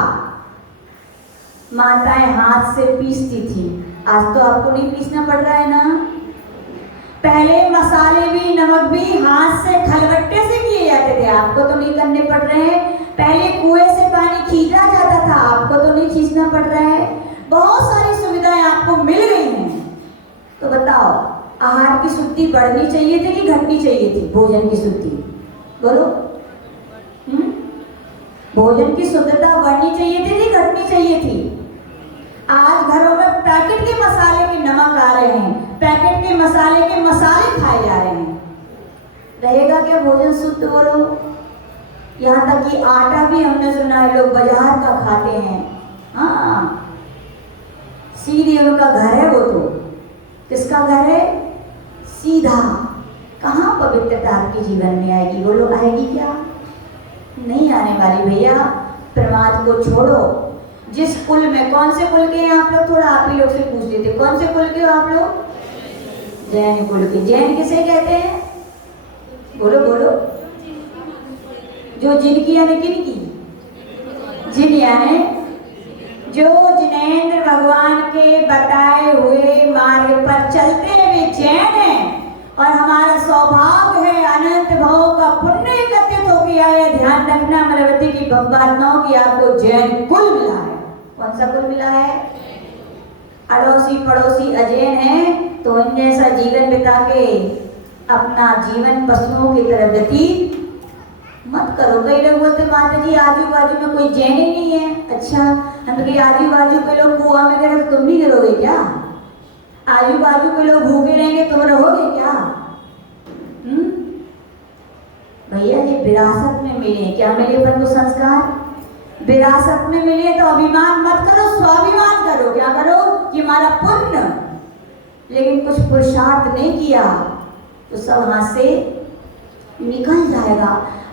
माताएं हाथ से पीसती थी। आज तो आपको नहीं पीसना पड़ रहा है ना। पहले मसाले भी, नमक भी हाथ से खलबट्टे से किए जाते थे, आपको तो नहीं करने पड़ रहे हैं। पहले कुएं से पानी खींचा जाता था, आपको तो नहीं खींचना पड़ रहा है। बहुत सारी सुविधाएं आपको मिल गई हैं। तो बताओ आहार की शुद्धि बढ़नी चाहिए थी कि घटनी चाहिए थी? भोजन की शुद्धि बोलो। भोजन की शुद्धता बढ़नी चाहिए थी कि घटनी चाहिए थी? आज घरों में पैकेट के मसाले के नमक आ रहे हैं, पैकेट के मसाले के मसाले खाए जा रहे हैं। रहेगा क्या भोजन शुद्ध? बोलो। यहाँ तक कि आटा भी हमने सुना है लोग बाजार का खाते हैं। हाँ, सीधी उनका घर है वो तो। किसका घर है? सीधा। कहाँ पवित्रता आपके जीवन में आएगी? बोलो आएगी क्या? नहीं आने वाली भैया। प्रमाद को छोड़ो। जिस कुल में, कौन से कुल के हैं आप लोग? थोड़ा आप ही लोग से पूछ लेते, कौन से कुल के हो आप लोग? जैन कुल के। जैन किसे कहते हैं? बोलो बोलो। जो जिनकी यानी किनकी? जिन यानी जो जिनेंद्र भगवान के बताए हुए मार्ग पर चलते हुए जैन हैं, और हमारा सौभाग्य है अनंत भाव का पुण्य एकत्रित हो गया है। ध्यान रखना अमरावती की बम्बारनाओं की आपको जैन कुल मिला है। कौन सा कुल मिला है? अड़ोसी पड़ोसी अजैन है तो उन जैसा जीवन बिता के अपना जीवन पशुओं की तरह व्यतीत मत करो। कई लोग बोलते माता जी आजू बाजू में कोई जैन ही नहीं है। अच्छा, हम तो आजू बाजू के लोग कुआं में गिरे तो तुम भी गिरोगे क्या? आजू बाजू के लोग भूखे रहेंगे तुम रहोगे क्या? भैया ये विरासत में मिले। क्या मिले अपन को? संस्कार। विरासत में मिले तो अभिमान मत करो, स्वाभिमान करो। क्या करो? कि हमारा पुण्य। लेकिन कुछ पुरुषार्थ नहीं किया तो सब हाथ से निकल जाएगा।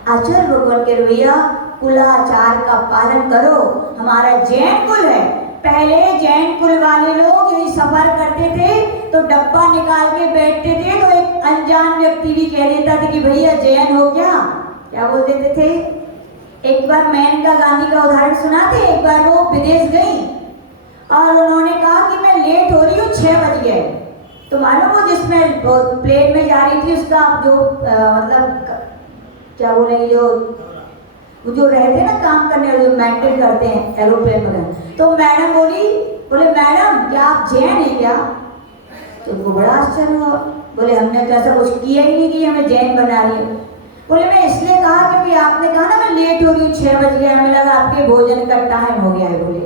आचार्य भगवान के भैया कुलाचार का पालन करो। हमारा जैन कुल है। पहले जैन कुल वाले लोग यही सफर करते थे तो डब्बा निकाल के बैठते थे तो एक अनजान व्यक्ति भी कह देता था कि भैया जैन हो क्या? क्या बोल देते थे? एक बार मेनका गांधी का उदाहरण सुना थे। एक बार वो विदेश गई और उन्होंने कहा कि मैं लेट हो रही हूँ, 6 बज गए। तो मालूम वो जिसमें प्लेन में जा रही थी उसका जो मतलब क्या बोलेंगे, जो रहते ना काम करने जो मेंटेन करते हैं एरोप्लेन में। तो मैडम बोले मैडम क्या आप जैन हैं क्या? तो उनको बड़ा आश्चर्य हुआ। बोले हमने तो ऐसा कुछ किया ही नहीं कि हमें जैन बना रही है। बोले मैं इसलिए कहा क्योंकि आपने कहा ना मैं लेट हो रही हूँ, 6 बज गया, हमें लगा आपके भोजन का टाइम हो गया है। बोले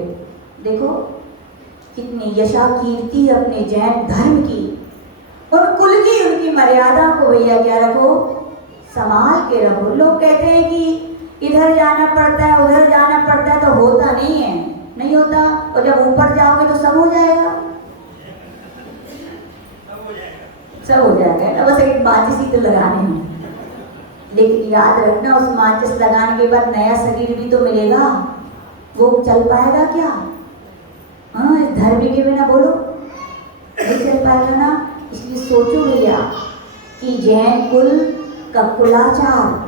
देखो कितनी यशा कीर्ति अपने जैन धर्म की, उन कुल की, उनकी मर्यादा को भैया क्या रखो, संभाल के रखो। लोग कहते हैं कि इधर जाना पड़ता है उधर जाना पड़ता है, तो होता नहीं है, नहीं होता। और जब ऊपर जाओगे तो सब हो जाएगा, सब हो जाएगा। बस एक माचिस ही तो लगाने हैं, लेकिन याद रखना उस माचिस लगाने के बाद नया शरीर भी तो मिलेगा, वो चल पाएगा क्या? हाँ, इस धर्म के बिना बोलो नहीं चल पाएगा ना। इसलिए सोचो भैया कि जैन कुल का कुलाचार,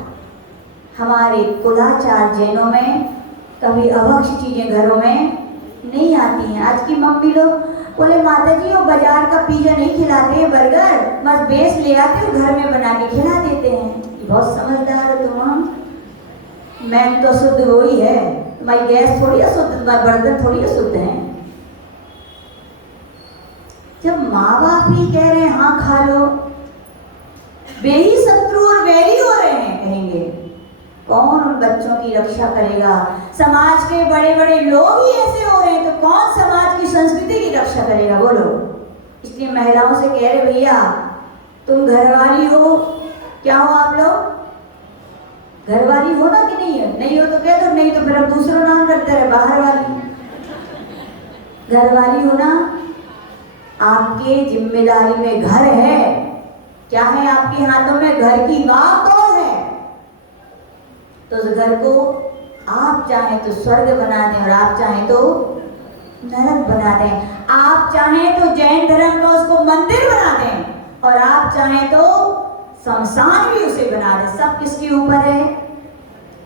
हमारे कुलाचार जैनों में कभी अभक्ष चीजें घरों में नहीं आती हैं। आज की मम्मी लोग बोले माता जी वो बाजार का पिज्जा नहीं खिलाते, बर्गर बस बेस ले आते हो घर में बना के खिला देते हैं। बहुत समझदार हो तुम। मैं तो शुद्ध वो ही है, तुम्हारी गैस थोड़ी अशुद्ध, तुम्हारे बर्तन थोड़ी अशुद्ध हैं। जब माँ बाप ही कह रहे हैं हाँ खा लो, वे ही शत्रु और वैरी हो रहे हैं, कहेंगे कौन उन बच्चों की रक्षा करेगा? समाज के बड़े बड़े लोग ही ऐसे हो रहे हैं, तो कौन समाज की संस्कृति की रक्षा करेगा? बोलो। इसलिए महिलाओं से कह रहे भैया तुम घरवाली हो, क्या हो आप लोग? घरवाली हो ना कि नहीं है? नहीं हो तो कह दो, नहीं तो फिर अब दूसरा नाम रखते रहे, बाहर वाली। घरवाली हो ना, आपके जिम्मेदारी में घर है। क्या है आपके हाथों में? घर की बात कौन है? तो उस घर को आप चाहें तो स्वर्ग बना दें और आप चाहें तो नरक बना दें। आप चाहें तो जैन धर्म का उसको मंदिर बना दें और आप चाहें तो शमशान भी उसे बना दें। सब किसके ऊपर है?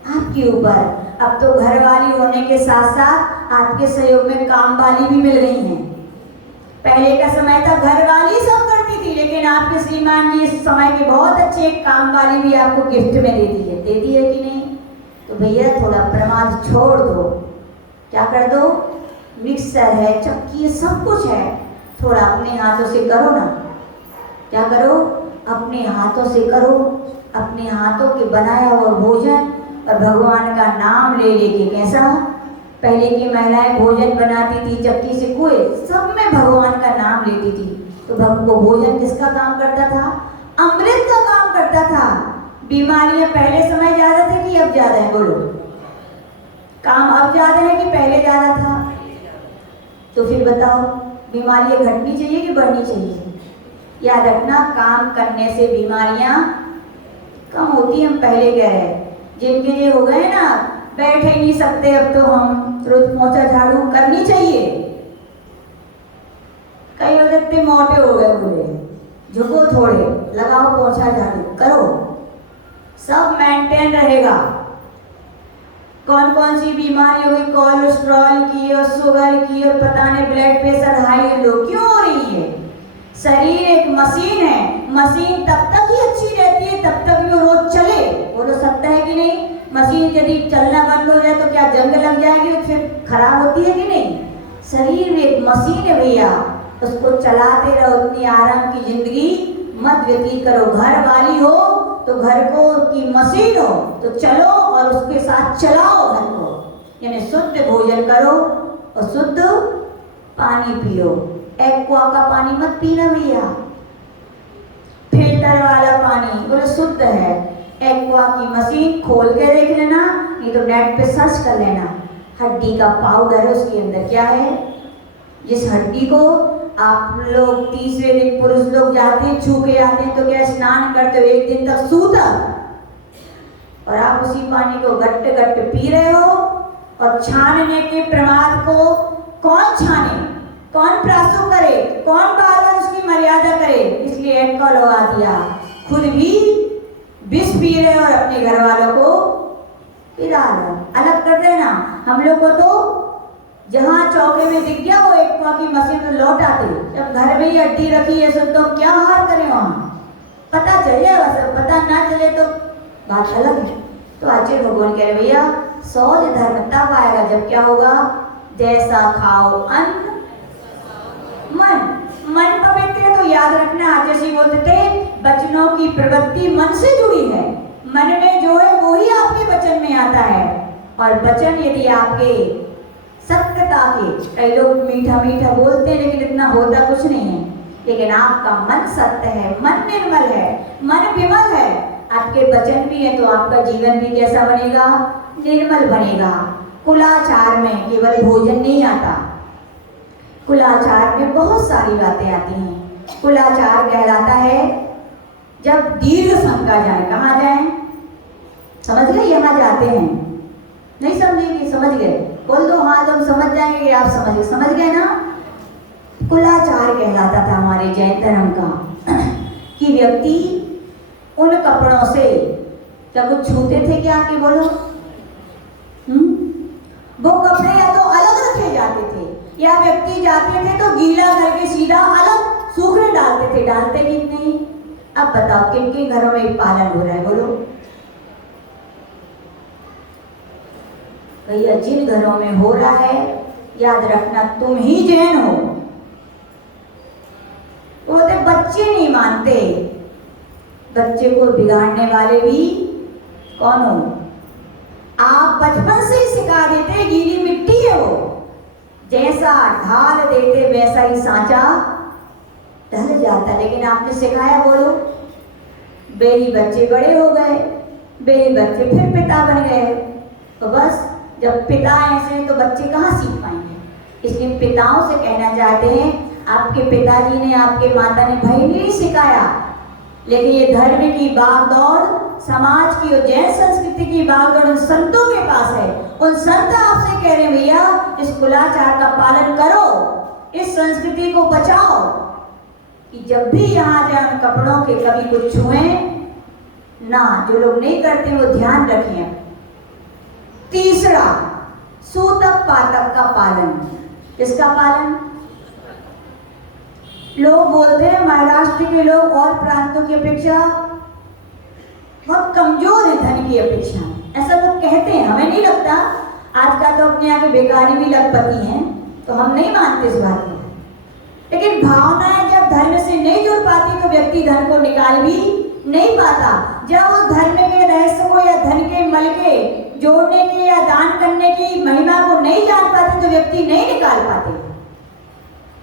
आपके ऊपर। अब तो घरवाली होने के साथ साथ आपके सहयोग में काम वाली भी मिल रही हैं। पहले का समय था घरवाली सब करती थी, लेकिन आपके श्रीमान जी इस समय के बहुत अच्छे काम वाली भी आपको गिफ्ट में दे दी है। दे दी है कि नहीं? तो भैया थोड़ा प्रमाद छोड़ दो। क्या कर दो? मिक्सर है, चक्की है, सब कुछ है, थोड़ा अपने हाथों से करो ना। क्या करो? अपने हाथों से करो, अपने हाथों के बनाया हुआ भोजन और भगवान का नाम ले लेके। कैसा? पहले की महिलाएं भोजन बनाती थी चक्की से, कुएं, सब में भगवान का नाम लेती थी। तो वो भोजन किसका काम करता था? अमृत का काम करता था। बीमारियां पहले समय ज्यादा थे कि अब ज्यादा है? बोलो। काम अब ज्यादा है कि पहले ज्यादा था? तो फिर बताओ बीमारियां घटनी चाहिए कि बढ़नी चाहिए? याद रखना काम करने से बीमारियां कम होती। हम पहले कह रहे हैं जिनके ये हो गए ना बैठ ही नहीं सकते, अब तो हम रोज पोंछा झाड़ू करनी चाहिए। कई लोग इतने मोटे हो गए, बोले झुको थोड़े, लगाओ पोंछा झाड़ू करो, सब मेंटेन रहेगा। कौन कौन सी बीमारी हो गई, कोलेस्ट्रॉल की और शुगर की और पता नहीं ब्लड प्रेशर हाई लोग क्यों हो रही है? शरीर एक मशीन है, मशीन तब तक ही अच्छी रहती है तब तक भी रोज चले। बोलो सकता है कि नहीं? मशीन यदि चलना बंद हो जाए तो क्या जंग लग जाएगी, फिर खराब होती है कि नहीं? शरीर में एक मशीन है भैया, उसको चलाते रहो, उतनी आराम की जिंदगी मत व्यतीत करो। घर वाली हो तो घर को की मशीन हो तो चलो और उसके साथ चलाओ घर को, यानी शुद्ध भोजन करो और शुद्ध पानी पियो। एक्वा का पानी मत पीना भैया, फिल्टर वाला पानी, बोले शुद्ध है। एक्वा की मशीन खोल के देख लेना, नहीं तो नेट पे सर्च कर लेना। हड्डी का पाउडर है उसके अंदर, क्या है? जिस हड्डी को आप लोग 30वें दिन पुरुष लोग जाते हैं, छू के आते हैं, तो क्या स्नान करते हो 1 दिन तक सूता, और आप उसी पानी को गट्ट गट्ट पी रहे हो। और छानने के प्रमाद को कौन छाने, कौन प्रासो करे, कौन बार बार उसकी मर्यादा करे? इसलिए एक्वा लगा दिया, खुद भी विष पी रहे और अपने घर वालों को इधर अलग कर देना। हम लोग को तो जहाँ चौके में दिख गया वो एक की मशीन में लौट आते, जब घर में ही अड्डी रखी है सुन तो क्या हार करें वहाँ, पता चले बस, पता ना चले तो बात अलग है। तो आचार्य भगवान कह रहे भैया सौज धर्म तब आएगा जब क्या होगा, जैसा खाओ अन्न मन पवित्र है। तो याद रखना आचार्य जी बोलते थे वचनों की प्रवृत्ति मन से जुड़ी है, मन में जो है वही आपके वचन में आता है। और वचन यदि आपके सत्यता के, कई लोग मीठा मीठा बोलते हैं लेकिन इतना होता कुछ नहीं है, लेकिन आपका मन सत्य है, मन निर्मल है, मन विमल है, आपके वचन भी है तो आपका जीवन भी कैसा बनेगा, निर्मल बनेगा। कुलाचार में केवल भोजन नहीं आता, कुलाचार में बहुत सारी बातें आती हैं। कुलाचार कहलाता है जब दीर्घ शंका जाए, कहाँ जाए समझ गए, यहाँ जाते हैं, नहीं समझेंगे, समझ गए, बोल दो हाँ तुम समझ जाएंगे, आप समझ गए ना। कुलाचार कहलाता था हमारे जैन धर्म का कि व्यक्ति उन कपड़ों से क्या कुछ छूते थे क्या, कि बोलो वो कपड़े या तो अलग रखे जाते थे या व्यक्ति जाते थे तो गीला करके सीधा अलग सूखने डालते थे, डालते कि नहीं। अब बताओ किन किन घरों में पालन हो रहा है, बोलो भैया। जिन घरों में हो रहा है याद रखना तुम ही जैन हो। बोलते बच्चे नहीं मानते, बच्चे को बिगाड़ने वाले भी कौन हो, आप बचपन से ही सिखा देते, गीली मिट्टी है वो, जैसा ढाल देते वैसा ही सांचा ढल जाता। लेकिन आपने सिखाया, बोलो बेरी बच्चे बड़े हो गए, बेरी बच्चे फिर पिता बन गए, तो बस जब पिता ऐसे तो बच्चे कहाँ सीख पाएंगे। इसलिए पिताओं से कहना चाहते हैं आपके पिताजी ने, आपके माता ने भाई नहीं सिखाया, लेकिन ये धर्म की भागदौड़, समाज की और जैन संस्कृति की भागदौड़ उन संतों के पास है। उन संत आपसे कह रहे हैं भैया इस कुलाचार का पालन करो, इस संस्कृति को बचाओ, कि जब भी यहाँ जाए उन कपड़ों के कभी कुछ छुएं ना। जो लोग नहीं करते वो ध्यान रखें। तीसरा, सूतक पातक का पालन। किसका पालन? लोग बोलते हैं महाराष्ट्र के लोग और प्रांतों की अपेक्षा बहुत कमजोर है धन की अपेक्षा, ऐसा लोग कहते हैं, हमें नहीं लगता। आज का तो अपने यहाँ के बेकारी भी लखपति हैं, तो हम नहीं मानते इस बात को, लेकिन भावनाएं जब धर्म से नहीं जुड़ पाती तो व्यक्ति धन को निकाल भी नहीं पाता। जब वो धर्म के रहस्य को या धन के मल के जोड़ने की या दान करने की महिमा को नहीं जान पाते तो व्यक्ति नहीं निकाल पाते।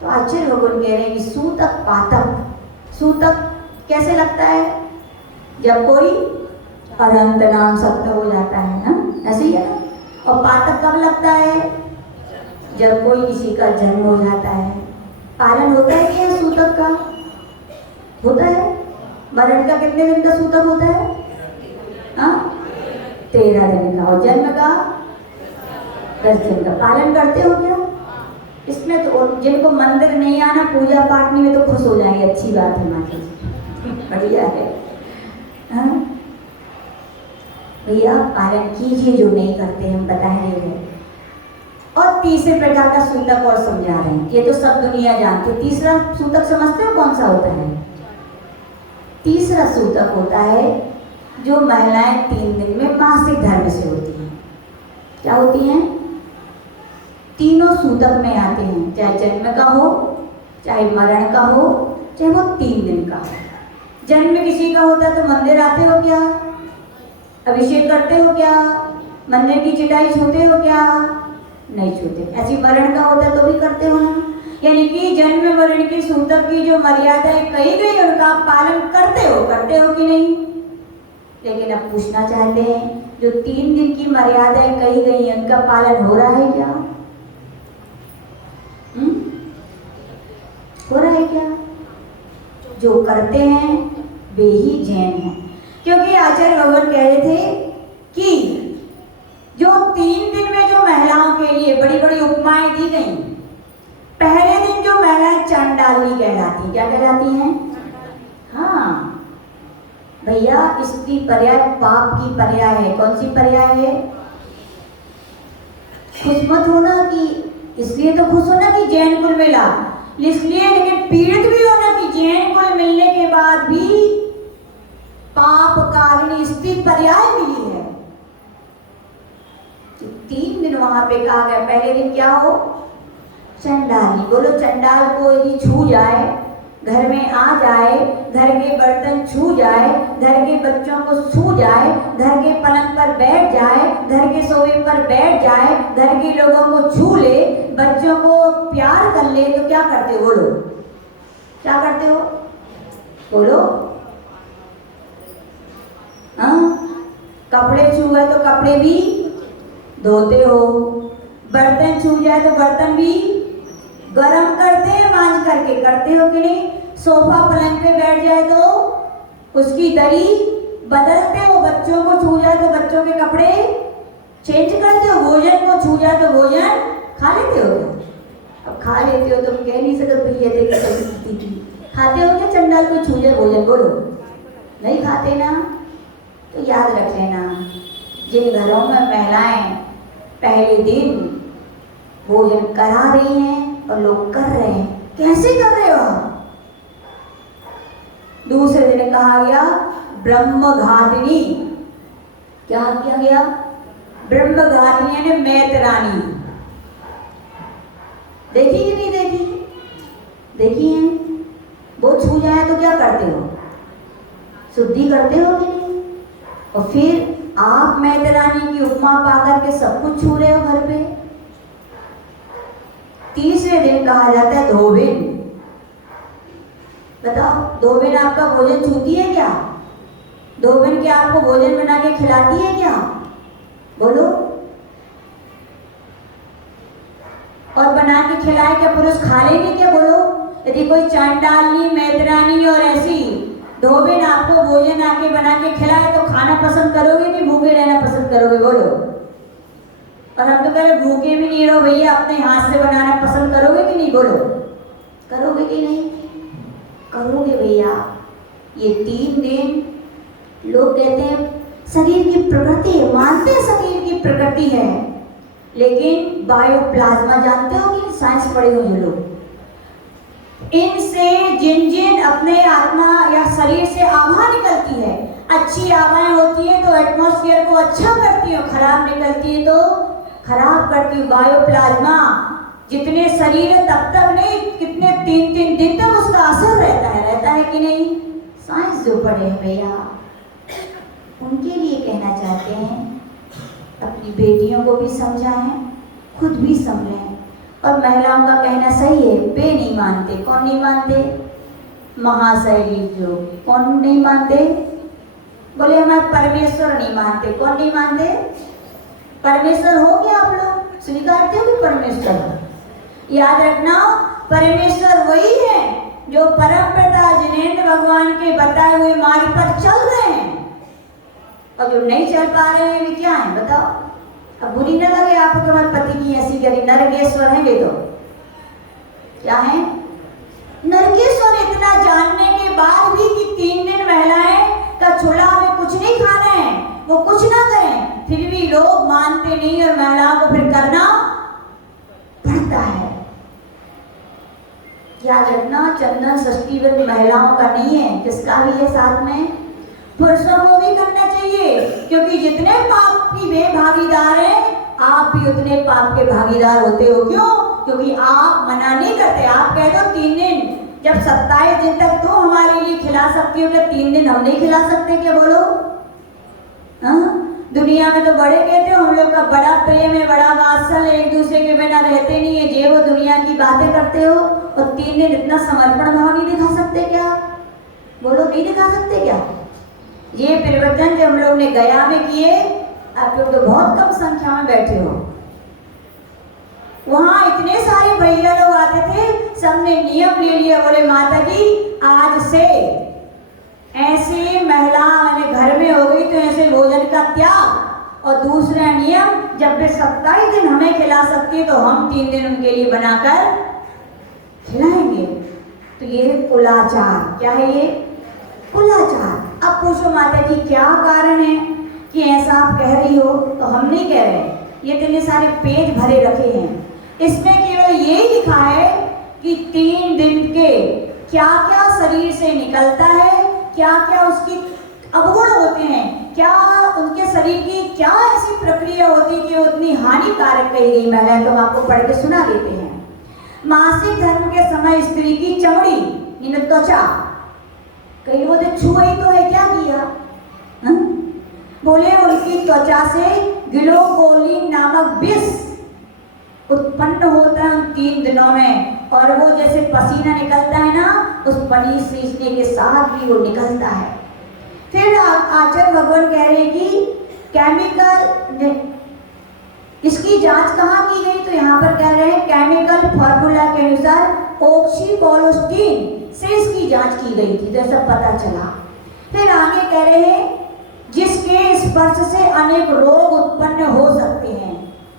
तो आचार्य भगवान कह रहे हैं कि सूतक पातक। सूतक कैसे लगता है? जब कोई अनंत नाम सत्य हो जाता है ना, ऐसे ही है ना। और पातक कब लगता है? जब कोई किसी का जन्म हो जाता है। पालन होता है क्या सूतक का? होता है। मरण का कितने दिन का सूतक होता है? हाँ, 13 दिन का। और जन्म का 10 दिन का। पालन करते हो क्या इसमें? तो जिनको मंदिर नहीं आना, पूजा पाठ नहीं में तो खुश हो जाएंगे, अच्छी बात है माता जी, बढ़िया है। हाँ भैया पालन कीजिए, जो नहीं करते हम बता रहे हैं। और तीसरे प्रकार का सूतक और समझा रहे हैं, ये तो सब दुनिया जानती है। तीसरा सूतक समझते हो कौन सा होता है? तीसरा सूतक होता है जो महिलाएं 3 दिन में मासिक धर्म से होती हैं। क्या होती हैं? तीनों सूतक में आते हैं, चाहे जन्म का हो, चाहे मरण का हो, चाहे वो 3 दिन का हो। जन्म किसी का होता है तो मंदिर आते हो क्या? अभिषेक करते हो क्या? मंदिर की चिटाई छूते हो क्या? नहीं छूते। ऐसी मरण का होता है तो भी करते हो ना। यानी कि जन्म मरण की सूतक की जो मर्यादाएं कही गई उनका पालन करते हो कि नहीं? लेकिन अब पूछना चाहते हैं जो 3 दिन की मर्यादाएं कही गई हैं उनका पालन हो रहा है क्या? हो रहा है क्या? जो करते हैं वे ही जैन हैं। क्योंकि आचार्य भगवान कह रहे थे कि जो 3 दिन में जो महिलाओं के लिए बड़ी बड़ी उपमाएं दी गई, पहले दिन जो महिलाएं चंडाली कहलाती, क्या कहलाती हैं? हाँ भैया, इसकी पर्याय पाप की पर्याय है। कौन सी पर्याय है? खुश मत होना कि इसलिए तो खुश होना कि जैन कुल मिला, इसलिए लेकिन पीड़ित भी होना कि जैन कुल मिलने के बाद भी पाप कारिणी स्थिति पर्याय मिली है। 3 दिन वहां पे कहा गया। पहले दिन क्या हो, चंडाली। बोलो, चंडाल को यदि छू जाए, घर में आ जाए, घर के बर्तन छू जाए, घर के बच्चों को छू जाए, घर के पलंग पर बैठ जाए, घर के सोफे पर बैठ जाए, घर के लोगों को छू ले, बच्चों को प्यार कर ले, तो क्या करते हो? बोलो, क्या करते हो? बोलो। हाँ, कपड़े छू गए तो कपड़े भी धोते हो, बर्तन छू जाए तो बर्तन भी गरम करते हैं, मांझ करके। करते हो कि नहीं? सोफा पलंग पे बैठ जाए तो उसकी दरी बदलते हो, बच्चों को छू जाए तो बच्चों के कपड़े चेंज करते हो, भोजन को छू जाए तो भोजन खा लेते हो। अब खा लेते हो तो कह नहीं सकते भैया देखिए कभी थी। खाते हो क्या चंडाल को छू जाए भोजन? बोलो, नहीं खाते ना। तो याद रख लेना, जिन घरों में महिलाएं पहले दिन भोजन करा रही हैं और लोग कर रहे हैं, कैसे कर रहे हो? दूसरे दिन कहा गया ब्रह्मघातिनी। क्या किया गया? ब्रह्मघातिनी यानी मैतरानी। देखी कि नहीं देखी? देखी है। वो छू जाए तो क्या करते हो? शुद्धि करते हो कि नहीं? और फिर आप मैतरानी की उपमा पाकर के सब कुछ छू रहे हो घर पे। तीसरे दिन कहा जाता है धोबिन। बताओ, धोबिन आपका भोजन छूती है क्या? धोबिन क्या आपको भोजन बना के खिलाती है क्या? बोलो। और बना के खिलाए क्या पुरुष खा लेंगे क्या? बोलो। यदि कोई चांडालनी, मैतरानी और ऐसी धोबिन आपको भोजन आके बना के खिलाए तो खाना पसंद करोगे कि भूखे रहना पसंद करोगे? बोलो। और हम तो कह रहे भूखे भी नहीं रहो भैया, अपने हाथ से बनाना पसंद करोगे कि नहीं? बोलो, करोगे कि नहीं? करोगे भैया। ये 3 दिन लोग कहते हैं शरीर की प्रकृति है, मानते हैं शरीर की प्रकृति है, लेकिन बायोप्लाज्मा जानते हो कि साइंस पढ़े हो ये लोग, इनसे जिन जिन अपने आत्मा या शरीर से आभा निकलती है, अच्छी आभाएं होती है तो एटमॉस्फेयर को अच्छा करती है, खराब निकलती है तो खराब करती है। बायोप्लाज्मा जितने शरीर है तब तक नहीं, कितने 3-3 दिन तक उसका असर रहता है कि नहीं? साइंस जो पढ़े हैं भैया, उनके लिए कहना चाहते हैं अपनी बेटियों को भी समझाएं, खुद भी समझें। और महिलाओं का कहना सही है, वे नहीं मानते। कौन नहीं मानते? महाशैली जो। कौन नहीं मानते? बोले हमारे परमेश्वर नहीं मानते। कौन नहीं मानते? परमेश्वर हो क्या आप लोग? स्वीकारते हो कि परमेश्वर? याद रखना, परमेश्वर वही है जो परम पिता जिनेंद्र भगवान के बताए हुए मार्ग पर चल रहे हैं, और जो नहीं चल पा रहे हैं वे क्या है? बताओ। अब बुरी न लगे आपको, तुम्हारे पति की ऐसी करी, नरकेश्वर है वे तो। क्या है? नरकेश्वर। इतना जानने के बाद भी कि 3 दिन महिलाएं का चूल्हा में कुछ नहीं खाना है, वो कुछ ना करें, फिर भी लोग मानते नहीं और महिलाओं को फिर करना पड़ता है। याद रखना, चंदन षष्ठी व्रत महिलाओं का नहीं है, किसका भी है? साथ में पुरुषों को भी करना चाहिए, क्योंकि जितने पाप की वे भागीदार हैं, आप भी उतने पाप के भागीदार होते हो। क्यों? क्योंकि आप मना नहीं करते। आप कह दो 3 दिन, जब 27 दिन तक तो हमारे लिए खिला सकती हो, क्या 3 दिन हम नहीं खिला सकते क्या? बोलो। हाँ, दुनिया में तो बड़े कहते हो हम लोग का बड़ा प्रेम है, बड़ा वात्सल है, एक दूसरे के बिना रहते नहीं है, जे वो दुनिया की बातें करते हो, और 3 दिन इतना समर्पण भाव नहीं दिखा सकते क्या? बोलो, नहीं दिखा सकते क्या? ये परिवर्तन जो हम लोग ने गया में किए, आप लोग तो बहुत कम संख्या में बैठे हो। वहां इतने सारे भैया लोग आते थे, सबने नियम ले लिया, बोले माता जी आज से ऐसे महिला घर में हो गई तो ऐसे भोजन का त्याग। और दूसरा नियम, जब वे 27 दिन हमें खिला सकती है तो हम 3 दिन उनके लिए बनाकर खिलाएंगे। तो ये कुलाचार। क्या है ये? कुलाचार। अब पूछो माता जी क्या कारण है कि ऐसा आप कह रही हो? तो हम नहीं कह रहे, ये इतने सारे पेज भरे रखे हैं, इसमें केवल यही लिखा है कि 3 दिन के क्या क्या शरीर से निकलता है, क्या क्या उसकी अवगुण होते हैं, क्या उनके शरीर की क्या ऐसी प्रक्रिया होती है कि उतनी हानिकारक कही गई महिला। तो हम आपको पढ़ के सुना देते हैं। मासिक धर्म के समय स्त्री की चमड़ी यानी त्वचा, कई बोलते छुआ ही तो है, क्या किया, बोले उनकी त्वचा से ग्लोकोलिन नामक विष उत्पन्न होता है उन 3 दिनों में, और वो जैसे पसीना निकलता है ना, उस पनी सींचने के साथ भी वो निकलता है। फिर आचार्य भगवान कह रहे हैं कि केमिकल, इसकी जांच कहाँ की गई, तो यहाँ पर कह रहे हैं केमिकल फॉर्मूला के अनुसार ऑक्सीकोलोस्टिन से इसकी जांच की गई थी, तो ऐसा पता चला। फिर आगे कह रहे हैं जिसके स्पर्श से अनेक रोग उत्पन्न हो सकते हैं।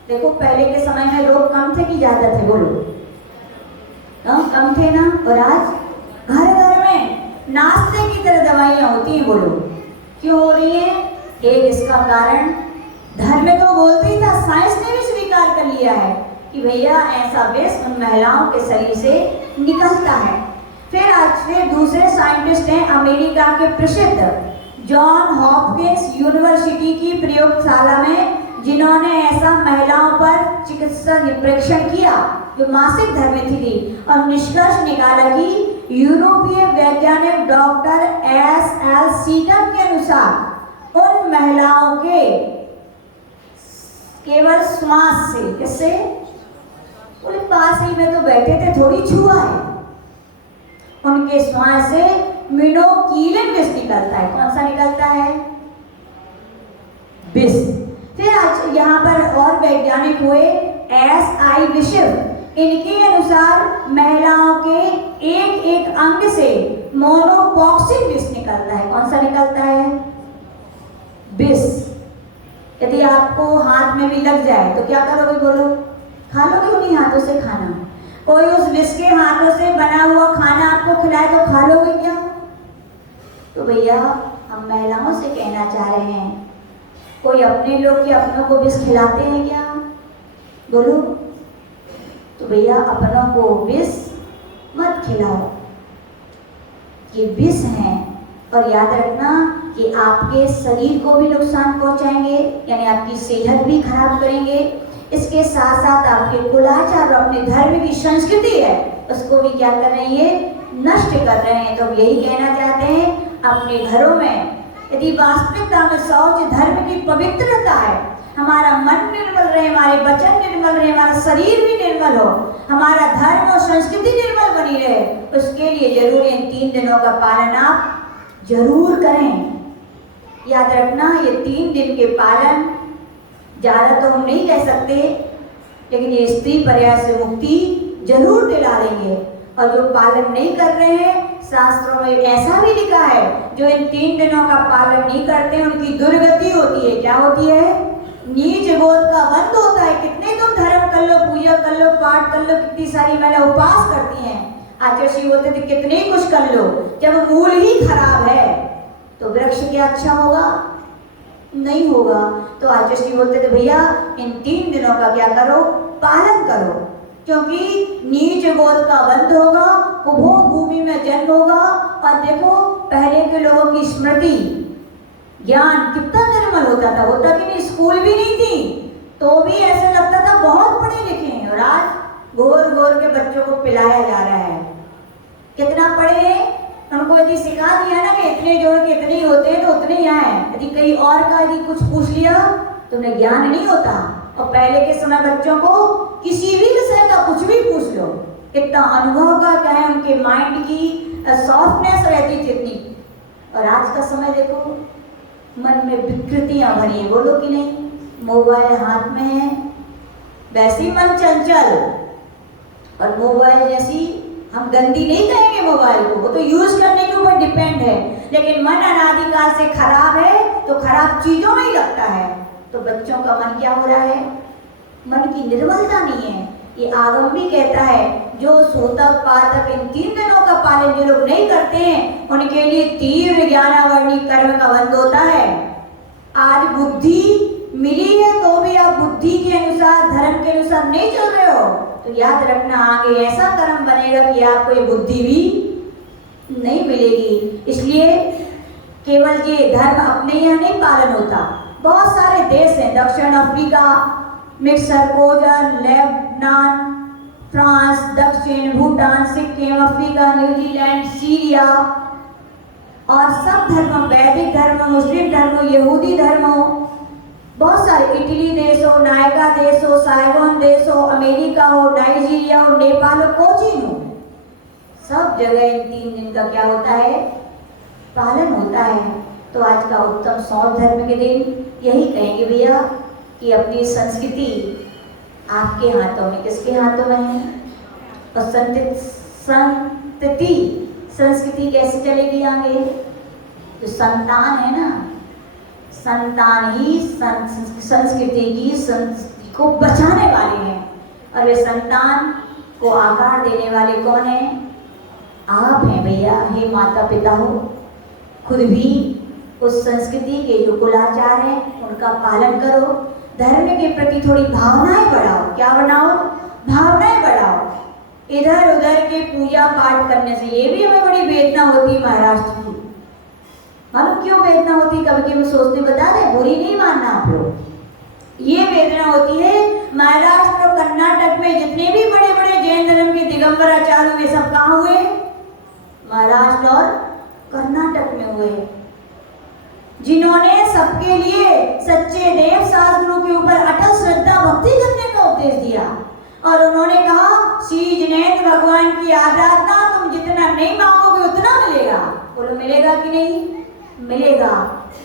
देखो पहले के समय में रोग कम थे कि ज्यादा थे, बोलो कम थे ना, और आज घर घर में नाश्ते की तरह दवाइयां होती हैं, बोलो क्यों हो रही है। एक इसका कारण धर्म में तो बोलते ही था, साइंस ने भी स्वीकार कर लिया है कि भैया ऐसा विष उन महिलाओं के शरीर से निकलता है। फिर दूसरे साइंटिस्ट हैं अमेरिका के प्रसिद्ध जॉन हॉपकिंस यूनिवर्सिटी की प्रयोगशाला में, जिन्होंने ऐसा महिलाओं पर चिकित्सा परीक्षण किया जो मासिक धर्म में थी, और निष्कर्ष निकाला कि यूरोपीय वैज्ञानिक डॉक्टर S.L. सीगन के अनुसार उन महिलाओं के केवल श्वास से, किससे, बोले पास ही में तो बैठे थे, थोड़ी छुआ है, उनके श्वास से मिनोक्सिडिल विष निकलता है। कौन सा निकलता है, विष। फिर आज यहाँ पर और वैज्ञानिक हुए S.I. बिशप, इनके अनुसार महिलाओं के एक एक अंग से मोनोकॉक्सिन विष निकलता है। कौन सा निकलता है, विष। यदि आपको हाथ में भी लग जाए तो क्या करोगे, बोलो खा लोगे उन्हीं हाथों से खाना। कोई उस विष के हाथों से बना हुआ खाना आपको खिलाए तो खा लोगे क्या। तो भैया हम महिलाओं से कहना चाह रहे हैं, कोई अपने लोग के अपनों को विष खिलाते हैं क्या, बोलो। तो भैया अपनों को विष मत खिलाओ, ये विष हैं, और याद रखना कि आपके शरीर को भी नुकसान पहुंचाएंगे, यानी आपकी सेहत भी खराब करेंगे। इसके साथ साथ आपके कुलाचार और अपने धर्म की संस्कृति है उसको भी क्या कर रहे हैं, नष्ट कर रहे हैं। तो यही कहना चाहते हैं, अपने घरों में यदि वास्तविकता में शौच धर्म की पवित्रता है, हमारा मन निर्मल रहे, हमारे वचन निर्मल रहे, हमारा शरीर भी निर्मल हो, हमारा धर्म और संस्कृति निर्मल बनी रहे, उसके लिए जरूर इन 3 दिनों का पालन आप जरूर करें। याद रखना ये 3 दिन के पालन ज़्यादा तो हम नहीं कह सकते, लेकिन ये स्त्री पर्याय से मुक्ति जरूर दिला देंगे। और जो पालन नहीं कर रहे हैं, शास्त्रों में ऐसा भी लिखा है, जो इन 3 दिनों का पालन नहीं करते उनकी दुर्गति होती है। क्या होती है, नीच बोध का बंध होता है। कितने तुम धर्म कर लो, पूजा कर लो, पाठ कर लो, कितनी सारी महिला उपवास करती हैं, आचार्य श्री बोलते थे कितने ही कुछ कर लो, जब मूल ही खराब है तो वृक्ष क्या अच्छा होगा, नहीं होगा। तो आचार्य श्री बोलते थे भैया इन 3 दिनों का क्या करो, पालन करो, क्योंकि नीच बोध का बंध होगा, कुभोग भूमि में जन्म होगा। और देखो पहले के लोगों की स्मृति ज्ञान कितना निर्मल होता था, होता कि नहीं, स्कूल भी नहीं थी तो भी ऐसा लगता था बहुत पढ़े लिखे हैं, और आज घोर घोर के बच्चों को पिलाया जा रहा है। कितना पढ़े हैं, उनको यदि सिखा दिया ना कि इतने जोड़ के इतने ही होते हैं तो उतने ही आए, यदि कहीं और का यदि कुछ पूछ लिया तो उन्हें ज्ञान नहीं होता। और पहले के समय बच्चों को किसी भी विषय का कुछ भी पूछ लो, इतना अनुभव का क्या है, उनके माइंड की सॉफ्टनेस रहती थी इतनी। और आज का समय देखो मन में विकृतियां भरी है, बोलो कि नहीं, मोबाइल हाथ में है, वैसे ही मन चंचल, और मोबाइल जैसी हम गंदी नहीं कहेंगे मोबाइल को, वो तो यूज करने के ऊपर डिपेंड है, लेकिन मन अनादिकाल से खराब है तो खराब चीजों में ही लगता है। तो बच्चों का मन क्या हो रहा है, मन की निर्मलता नहीं है। ये आगम भी कहता है, जो सूतक पातक इन 3 दिनों का पालन जो लोग नहीं करते हैं उनके लिए तीव्र ज्ञानावर्णी कर्म का बंध होता है। आज बुद्धि मिली है तो भी आप बुद्धि के अनुसार, धर्म के अनुसार नहीं चल रहे हो, तो याद रखना आगे ऐसा कर्म बनेगा कि आपको ये बुद्धि भी नहीं मिलेगी। इसलिए केवल ये धर्म अपने यहाँ नहीं पालन होता, बहुत सारे देश हैं, दक्षिण अफ्रीका, मिस्र, कोजन, लेबनान, फ्रांस, दक्षिण, Bhutan, Sikkim, Africa, New Zealand, Syria, और सब धर्म, वैदिक धर्म, मुस्लिम धर्म, यहूदी धर्म, बहुत सारे, इटली देश हो, नायका देश हो, साइगोन देश हो, अमेरिका हो, नाइजीरिया हो, नेपाल हो, कोचीन हो, सब जगह इन 3 दिन का क्या होता है, पालन होता है। तो आज का उत्तम सौर धर्म के दिन यही कहेंगे भैया कि अपनी संस्कृति आपके हाथों में, किसके हाथों में है, और संस्कृति कैसे चलेगी आगे? जो संतान है ना, संतान ही संस्कृति की को बचाने वाले हैं, और वे संतान को आकार देने वाले कौन है? आप हैं भैया। हे माता पिता हो, खुद भी उस संस्कृति के जो कुलाचार हैं उनका पालन करो, धर्म के प्रति थोड़ी भावनाएं बढ़ाओ। क्या बनाओ? भावनाएं बढ़ाओ। इधर उधर के पूजा पाठ करने से ये भी हमें बड़ी वेदना होती है महाराष्ट्र की। मालूम क्यों वेदना होती है? कभी कभी सोचते, बता दें, बुरी नहीं मानना आप लोग। ये वेदना होती है महाराष्ट्र और कर्नाटक में जितने भी बड़े बड़े जैन धर्म के दिगंबर आचार्य हुए, सब कहाँ हुए? महाराष्ट्र और कर्नाटक में हुए, जिन्होंने सबके लिए सच्चे देव शास्त्रों के ऊपर अटल श्रद्धा भक्ति करने का उपदेश दिया। और उन्होंने कहा, श्री जिनेन्द्र भगवान की आराधना तुम जितना नहीं मांगोगे उतना मिलेगा। बोलो मिलेगा कि नहीं? मिलेगा।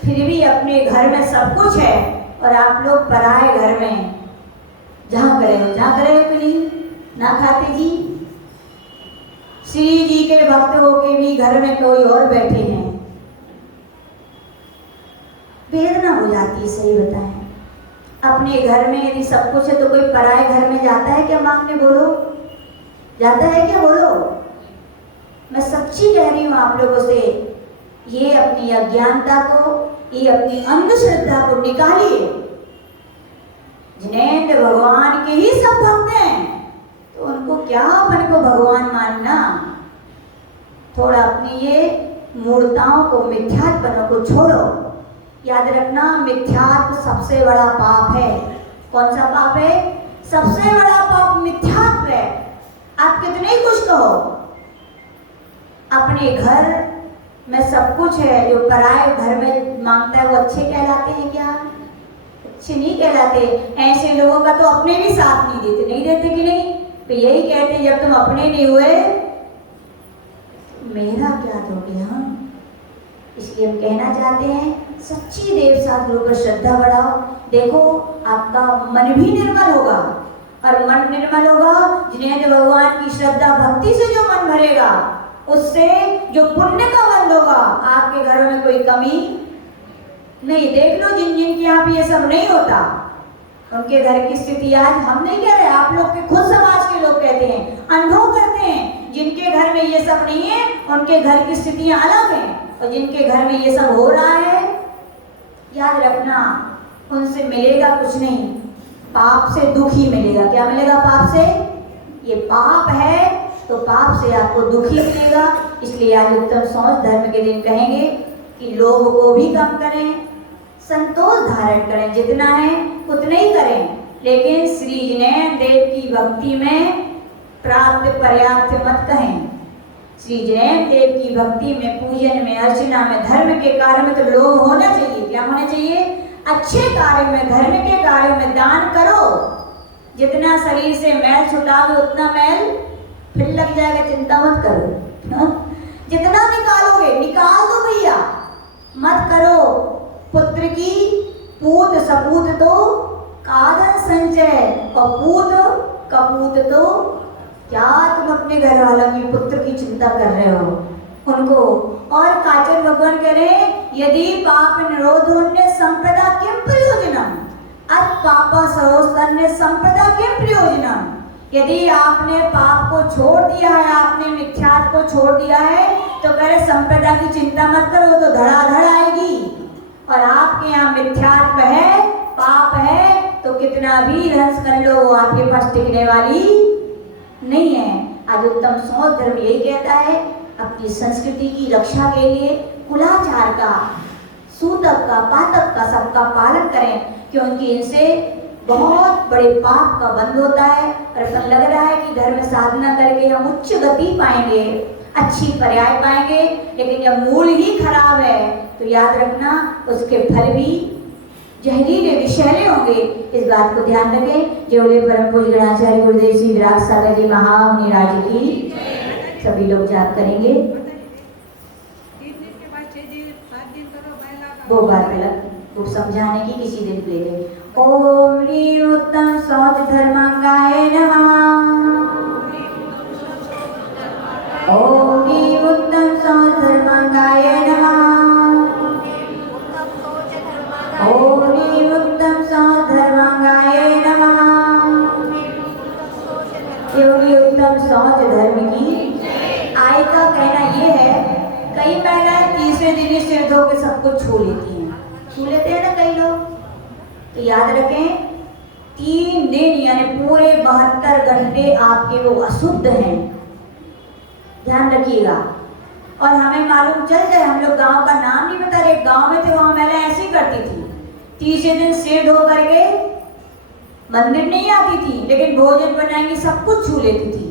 फिर भी अपने घर में सब कुछ है और आप लोग पराए घर में जहाँ करे हो कि नहीं, ना खाते जी। श्री जी के भक्त होके भी घर में कोई और बैठे हैं, वेदना हो जाती है। सही बताएं, अपने घर में यदि सब कुछ है तो कोई पराए घर में जाता है क्या मांगने? बोलो, जाता है क्या? बोलो। मैं सच्ची कह रही हूँ आप लोगों से, ये अपनी अज्ञानता को, ये अपनी अंधश्रद्धा को निकालिए। जिनेन्द्र भगवान के ही सब भक्त हैं, तो उनको क्या अपन को भगवान मानना? थोड़ा अपनी ये मूर्ताओं को, मिथ्यात्वों को छोड़ो। याद रखना, मिथ्यात्व सबसे बड़ा पाप है। कौन सा पाप है? सबसे बड़ा पाप मिथ्यात्व है। आप कितने कुछ कहो, अपने घर में सब कुछ है, जो पराए घर में मांगता है वो अच्छे कहलाते हैं क्या? अच्छे नहीं कहलाते। ऐसे लोगों का तो अपने भी साथ नहीं देते कि नहीं? तो यही कहते हैं, जब तुम अपने नहीं हुए मेरा क्या दोगे हम? इसलिए हम कहना चाहते हैं, सच्ची देव शास्त्रों पर श्रद्धा बढ़ाओ। देखो, आपका मन भी निर्मल होगा, और मन निर्मल होगा, जिनेन्द्र भगवान की श्रद्धा भक्ति से जो मन भरेगा, उससे जो पुण्य का बंद होगा, आपके घरों में कोई कमी नहीं। देख लो, जिन जिन के यहाँ भी ये सब नहीं होता, उनके घर की स्थिति आज हम नहीं कह रहे, आप लोग के खुद समाज के लोग कहते हैं, अनुभव करते हैं। जिनके घर में ये सब नहीं है, उनके घर की स्थितियां अलग हैं, और जिनके घर में ये सब हो रहा है, याद रखना, उनसे मिलेगा कुछ नहीं, पाप से दुख ही मिलेगा। क्या मिलेगा? पाप से। ये पाप है तो पाप से आपको दुख ही मिलेगा। इसलिए आज उत्तम सोच धर्म के दिन कहेंगे कि लोभ को भी कम करें, संतोष धारण करें, जितना है उतना ही करें, लेकिन श्री जिनेन्द्र देव की भक्ति में प्राप्त पर्याप्त मत कहें। श्री जिनेन्द्र देव की भक्ति में, पूजन में, अर्चना में, धर्म के कार्य में तो लोभ होना चाहिए। क्या होना चाहिए? अच्छे कार्य में, धर्म के कार्य में दान करो। जितना शरीर से मैल छुटाओगे उतना मैल फिर लग जाएगा, चिंता मत करो। जितना निकालोगे निकाल दो भैया, मत करो। पुत्र की पूत सपूत तो कादन संचय, और पूत कपूत तो क्या तुम अपने घर वालों की पुत्र की चिंता कर रहे हो उनको। और काचर भगवान कह रहे हैं, यदि पाप निरोधोन्य संपदा किम प्रयोजनम, अत पापा सहोस्तन्य संपदा किम प्रयोजनम। यदि आपने पाप को छोड़ दिया है, आपने मिथ्यात्व को छोड़ दिया है, तो कह रहे संपदा की चिंता मत करो, तो धड़ाधड़ आएगी। और आपके यहाँ मिथ्यात्व है, पाप है, तो कितना भी रहस्य कर लो वो आपके पास टिकने वाली नहीं है। आज उत्तम समाज धर्म यही कहता है, अपनी संस्कृति की रक्षा के लिए कुलाचार का, सूतक का, पातक का सबका पालन करें, क्योंकि इनसे बहुत बड़े पाप का बंध होता है। और अपन लग रहा है कि धर्म साधना करके हम उच्च गति पाएंगे, अच्छी पर्याय पाएंगे, लेकिन जब मूल ही खराब है तो याद रखना उसके फल भी जहरीले विषैले होंगे। इस बात को ध्यान रखें। जो बोले परम पूज्य गणाचार्य गुरुदेव श्री विराट सागर जी महामुनि राज की सभी लोग जाप करेंगे। वो बात अलग, वो समझाने की किसी दिन ले लेंगे। ओम ह्रीं उत्तम सौच धर्मांगाय नमः। ओम ह्रीं उत्तम सौच धर्मांगाय नमः। ओम ह्रीं उत्तम सौच धर्मांगाय नमः। योगी उत्तम सौच धर्म की आय का कहना ये है, कई महिलाएं तीसरे दिन ही सिर धो के सब कुछ छू लेती हैं, छू लेते हैं ना कई लोग। तो याद रखें 3 दिन यानी पूरे 72 घंटे आपके वो अशुद्ध हैं, ध्यान रखिएगा। और हमें मालूम चल जाए, हम लोग गांव का नाम नहीं बता रहे, गांव में थे वहां महिला ऐसी करती थी, तीसरे दिन सिर धो करके मंदिर नहीं आती थी, लेकिन भोजन बनाएंगी सब कुछ छू लेती थी।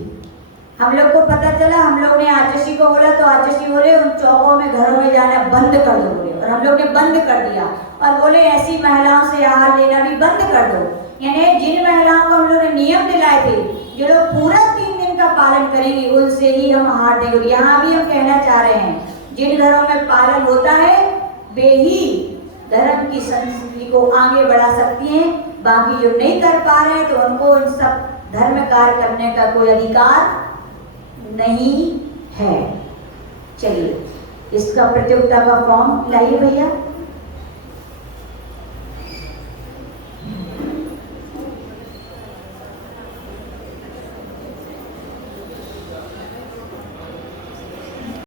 हम लोग को पता चला, हम लोग ने आचसी को बोला तो आचसी बोले उन चौकों में घरों में जाना बंद कर दो बोले, और हम लोग ने बंद कर दिया। और बोले ऐसी महिलाओं से आहार लेना भी बंद कर दो। यानी जिन महिलाओं को हम लोग ने नियम दिलाए थे, जो लोग पूरा 3 दिन का पालन करेंगी उनसे ही हम आहार देंगे। यहाँ भी हम कहना चाह रहे हैं, जिन घरों में पालन होता है वे ही धर्म की संस्कृति को आगे बढ़ा सकती हैं, बाकी जो नहीं कर पा रहे हैं तो उनको इन सब धर्म कार्य करने का कोई अधिकार नहीं है। चलिए इसका प्रतियोगिता का फॉर्म लाइए भैया।